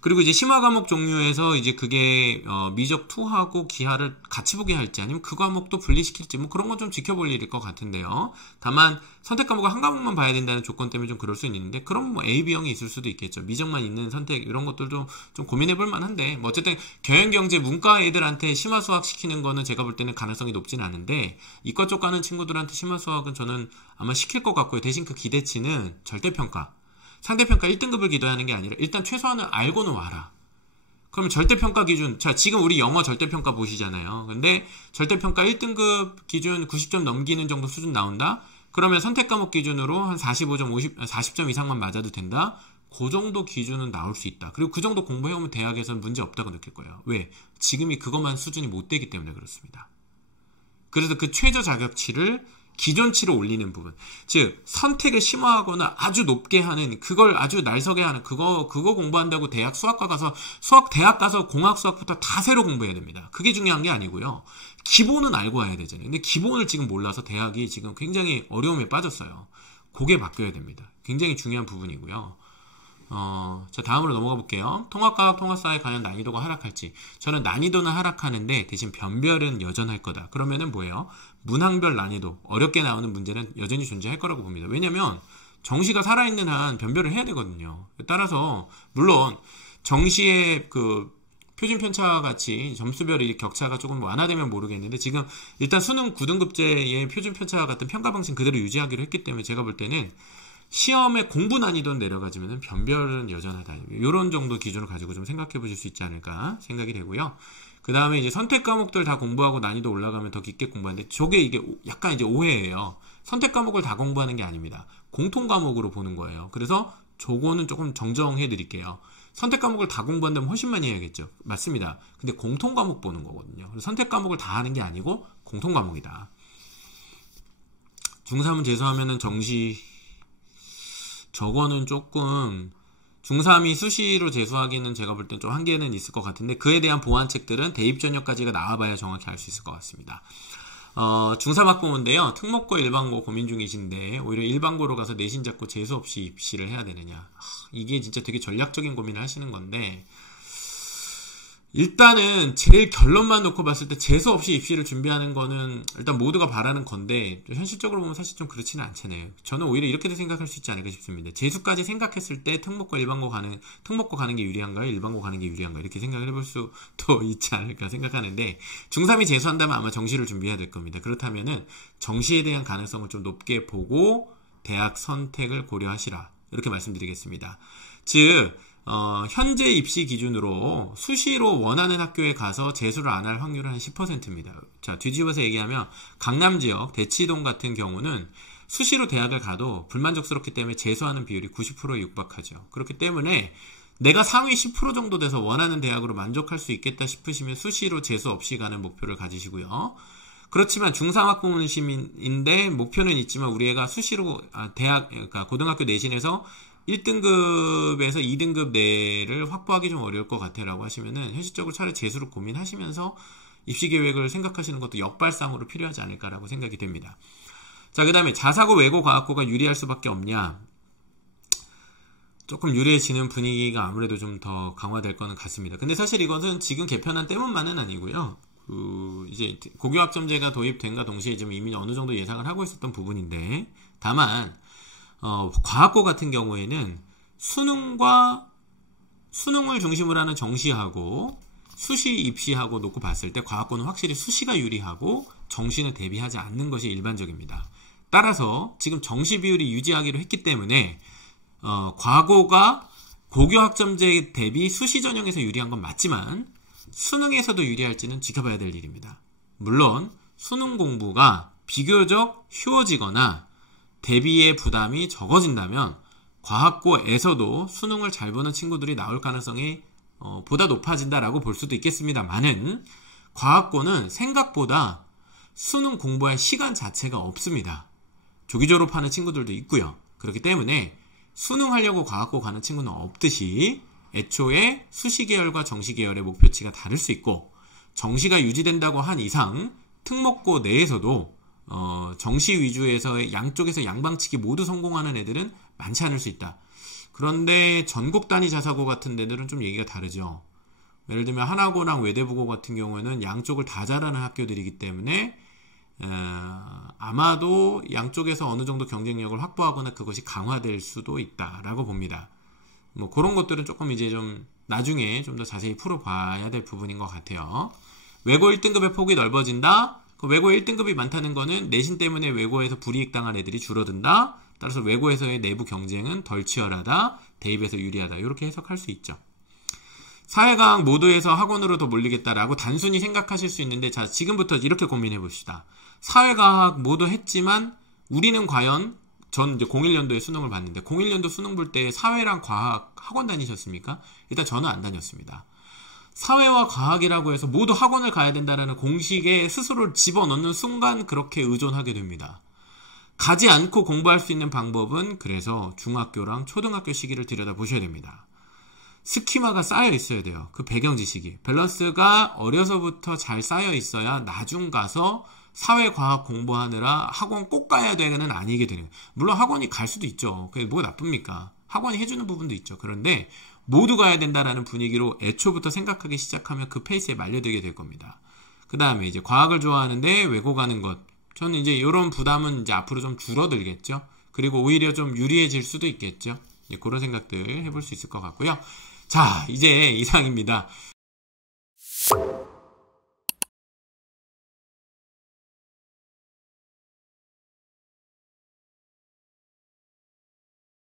그리고 이제 심화 과목 종류에서 이제 그게 미적 2하고 기하를 같이 보게 할지 아니면 그 과목도 분리시킬지 뭐 그런 건 좀 지켜볼 일일 것 같은데요. 다만 선택 과목을 한 과목만 봐야 된다는 조건 때문에 좀 그럴 수 있는데 그럼 뭐 A, B형이 있을 수도 있겠죠. 미적만 있는 선택 이런 것들도 좀 고민해 볼 만한데 뭐 어쨌든 경영경제 문과 애들한테 심화 수학 시키는 거는 제가 볼 때는 가능성이 높지는 않은데 이과 쪽 가는 친구들한테 심화 수학은 저는 아마 시킬 것 같고요. 대신 그 기대치는 절대평가 상대평가 1등급을 기대하는 게 아니라 일단 최소한은 알고는 와라. 그러면 절대평가 기준, 자, 지금 우리 영어 절대평가 보시잖아요. 근데 절대평가 1등급 기준 90점 넘기는 정도 수준 나온다? 그러면 선택과목 기준으로 한 45점, 40점 이상만 맞아도 된다? 그 정도 기준은 나올 수 있다. 그리고 그 정도 공부해오면 대학에서는 문제 없다고 느낄 거예요. 왜? 지금이 그것만 수준이 못 되기 때문에 그렇습니다. 그래서 그 최저 자격치를 기존치로 올리는 부분, 즉 선택을 심화하거나 아주 높게 하는 그걸 아주 날서게 하는 그거 공부한다고 대학 수학과 가서 대학 가서 공학 수학부터 다 새로 공부해야 됩니다. 그게 중요한 게 아니고요. 기본은 알고 와야 되잖아요. 근데 기본을 지금 몰라서 대학이 지금 굉장히 어려움에 빠졌어요. 그게 바뀌어야 됩니다. 굉장히 중요한 부분이고요. 자, 다음으로 넘어가 볼게요. 통합과학, 통합사회 과연 난이도가 하락할지. 저는 난이도는 하락하는데 대신 변별은 여전할 거다. 그러면은 뭐예요? 문항별 난이도, 어렵게 나오는 문제는 여전히 존재할 거라고 봅니다. 왜냐면 정시가 살아있는 한 변별을 해야 되거든요. 따라서 물론 정시의 그 표준 편차 같이 점수별이 격차가 조금 완화되면 모르겠는데 지금 일단 수능 9등급제의 표준 편차 같은 평가 방식 그대로 유지하기로 했기 때문에 제가 볼 때는 시험의 공부 난이도는 내려가지만 변별은 여전하다. 이런 정도 기준을 가지고 좀 생각해 보실 수 있지 않을까 생각이 되고요. 그 다음에 이제 선택 과목들 다 공부하고 난이도 올라가면 더 깊게 공부하는데 저게 이게 약간 이제 오해예요. 선택 과목을 다 공부하는 게 아닙니다. 공통 과목으로 보는 거예요. 그래서 저거는 조금 정정해 드릴게요. 선택 과목을 다 공부한다면 훨씬 많이 해야겠죠. 맞습니다. 근데 공통 과목 보는 거거든요. 선택 과목을 다 하는 게 아니고 공통 과목이다. 중3은 재수하면은 정시 저거는 조금 중3이 수시로 재수하기는 제가 볼 땐 좀 한계는 있을 것 같은데 그에 대한 보완책들은 대입 전형까지가 나와봐야 정확히 알 수 있을 것 같습니다. 중3 학부모인데요. 특목고 일반고 고민 중이신데 오히려 일반고로 가서 내신 잡고 재수 없이 입시를 해야 되느냐. 이게 진짜 되게 전략적인 고민을 하시는 건데 일단은 제일 결론만 놓고 봤을 때 재수 없이 입시를 준비하는 거는 일단 모두가 바라는 건데 현실적으로 보면 사실 좀 그렇지는 않잖아요. 저는 오히려 이렇게도 생각할 수 있지 않을까 싶습니다. 재수까지 생각했을 때 특목고 가는 게 유리한가요? 일반고 가는 게 유리한가요? 이렇게 생각을 해볼 수도 있지 않을까 생각하는데 중3이 재수한다면 아마 정시를 준비해야 될 겁니다. 그렇다면은 정시에 대한 가능성을 좀 높게 보고 대학 선택을 고려하시라. 이렇게 말씀드리겠습니다. 즉 현재 입시 기준으로 수시로 원하는 학교에 가서 재수를 안 할 확률은 한 10%입니다. 자, 뒤집어서 얘기하면 강남 지역 대치동 같은 경우는 수시로 대학을 가도 불만족스럽기 때문에 재수하는 비율이 90%에 육박하죠. 그렇기 때문에 내가 상위 10% 정도 돼서 원하는 대학으로 만족할 수 있겠다 싶으시면 수시로 재수 없이 가는 목표를 가지시고요. 그렇지만 중3 학부모님인데 목표는 있지만 우리 애가 수시로 그러니까 고등학교 내신에서 1등급에서 2등급 내를 확보하기 좀 어려울 것 같아라고 하시면은 현실적으로 차라리 재수를 고민하시면서 입시 계획을 생각하시는 것도 역발상으로 필요하지 않을까라고 생각이 됩니다. 자, 그 다음에 자사고 외고 과학고가 유리할 수밖에 없냐? 조금 유리해지는 분위기가 아무래도 좀 더 강화될 거는 같습니다. 근데 사실 이것은 지금 개편한 때문만은 아니고요. 이제 고교학점제가 도입된과 동시에 좀 이미 어느 정도 예상을 하고 있었던 부분인데 다만 과학고 같은 경우에는 수능과 수능을 중심으로 하는 정시하고 수시, 입시하고 놓고 봤을 때 과학고는 확실히 수시가 유리하고 정시는 대비하지 않는 것이 일반적입니다. 따라서 지금 정시 비율이 유지하기로 했기 때문에 과거가 고교 학점제 대비 수시 전형에서 유리한 건 맞지만 수능에서도 유리할지는 지켜봐야 될 일입니다. 물론 수능 공부가 비교적 쉬워지거나 대비의 부담이 적어진다면 과학고에서도 수능을 잘 보는 친구들이 나올 가능성이 보다 높아진다라고 볼 수도 있겠습니다만은 과학고는 생각보다 수능 공부할 시간 자체가 없습니다. 조기 졸업하는 친구들도 있고요. 그렇기 때문에 수능하려고 과학고 가는 친구는 없듯이 애초에 수시 계열과 정시 계열의 목표치가 다를 수 있고 정시가 유지된다고 한 이상 특목고 내에서도 정시 위주에서 양쪽에서 양방치기 모두 성공하는 애들은 많지 않을 수 있다. 그런데 전국 단위 자사고 같은 데들은 좀 얘기가 다르죠. 예를 들면 하나고랑 외대부고 같은 경우에는 양쪽을 다 잘하는 학교들이기 때문에 아마도 양쪽에서 어느 정도 경쟁력을 확보하거나 그것이 강화될 수도 있다라고 봅니다. 뭐 그런 것들은 조금 이제 좀 나중에 좀 더 자세히 풀어봐야 될 부분인 것 같아요. 외고 1등급의 폭이 넓어진다. 그 외고 1등급이 많다는 거는 내신 때문에 외고에서 불이익 당한 애들이 줄어든다. 따라서 외고에서의 내부 경쟁은 덜 치열하다. 대입에서 유리하다. 이렇게 해석할 수 있죠. 사회과학 모두에서 학원으로 더 몰리겠다라고 단순히 생각하실 수 있는데 자 지금부터 이렇게 고민해 봅시다. 사회과학 모두 했지만 우리는 과연 전 이제 01년도에 수능을 봤는데 01년도 수능 볼 때 사회랑 과학 학원 다니셨습니까? 일단 저는 안 다녔습니다. 사회와 과학이라고 해서 모두 학원을 가야 된다라는 공식에 스스로를 집어넣는 순간 그렇게 의존하게 됩니다. 가지 않고 공부할 수 있는 방법은 그래서 중학교랑 초등학교 시기를 들여다보셔야 됩니다. 스키마가 쌓여 있어야 돼요. 그 배경 지식이. 밸런스가 어려서부터 잘 쌓여 있어야 나중 가서 사회과학 공부하느라 학원 꼭 가야 되는 아니게 되는. 물론 학원이 갈 수도 있죠. 그게 뭐가 나쁩니까? 학원이 해주는 부분도 있죠. 그런데 모두 가야 된다라는 분위기로 애초부터 생각하기 시작하면 그 페이스에 말려들게 될 겁니다. 그 다음에 이제 과학을 좋아하는데 외고 가는 것. 저는 이제 이런 부담은 이제 앞으로 좀 줄어들겠죠. 그리고 오히려 좀 유리해질 수도 있겠죠. 그런 생각들 해볼 수 있을 것 같고요. 자, 이제 이상입니다.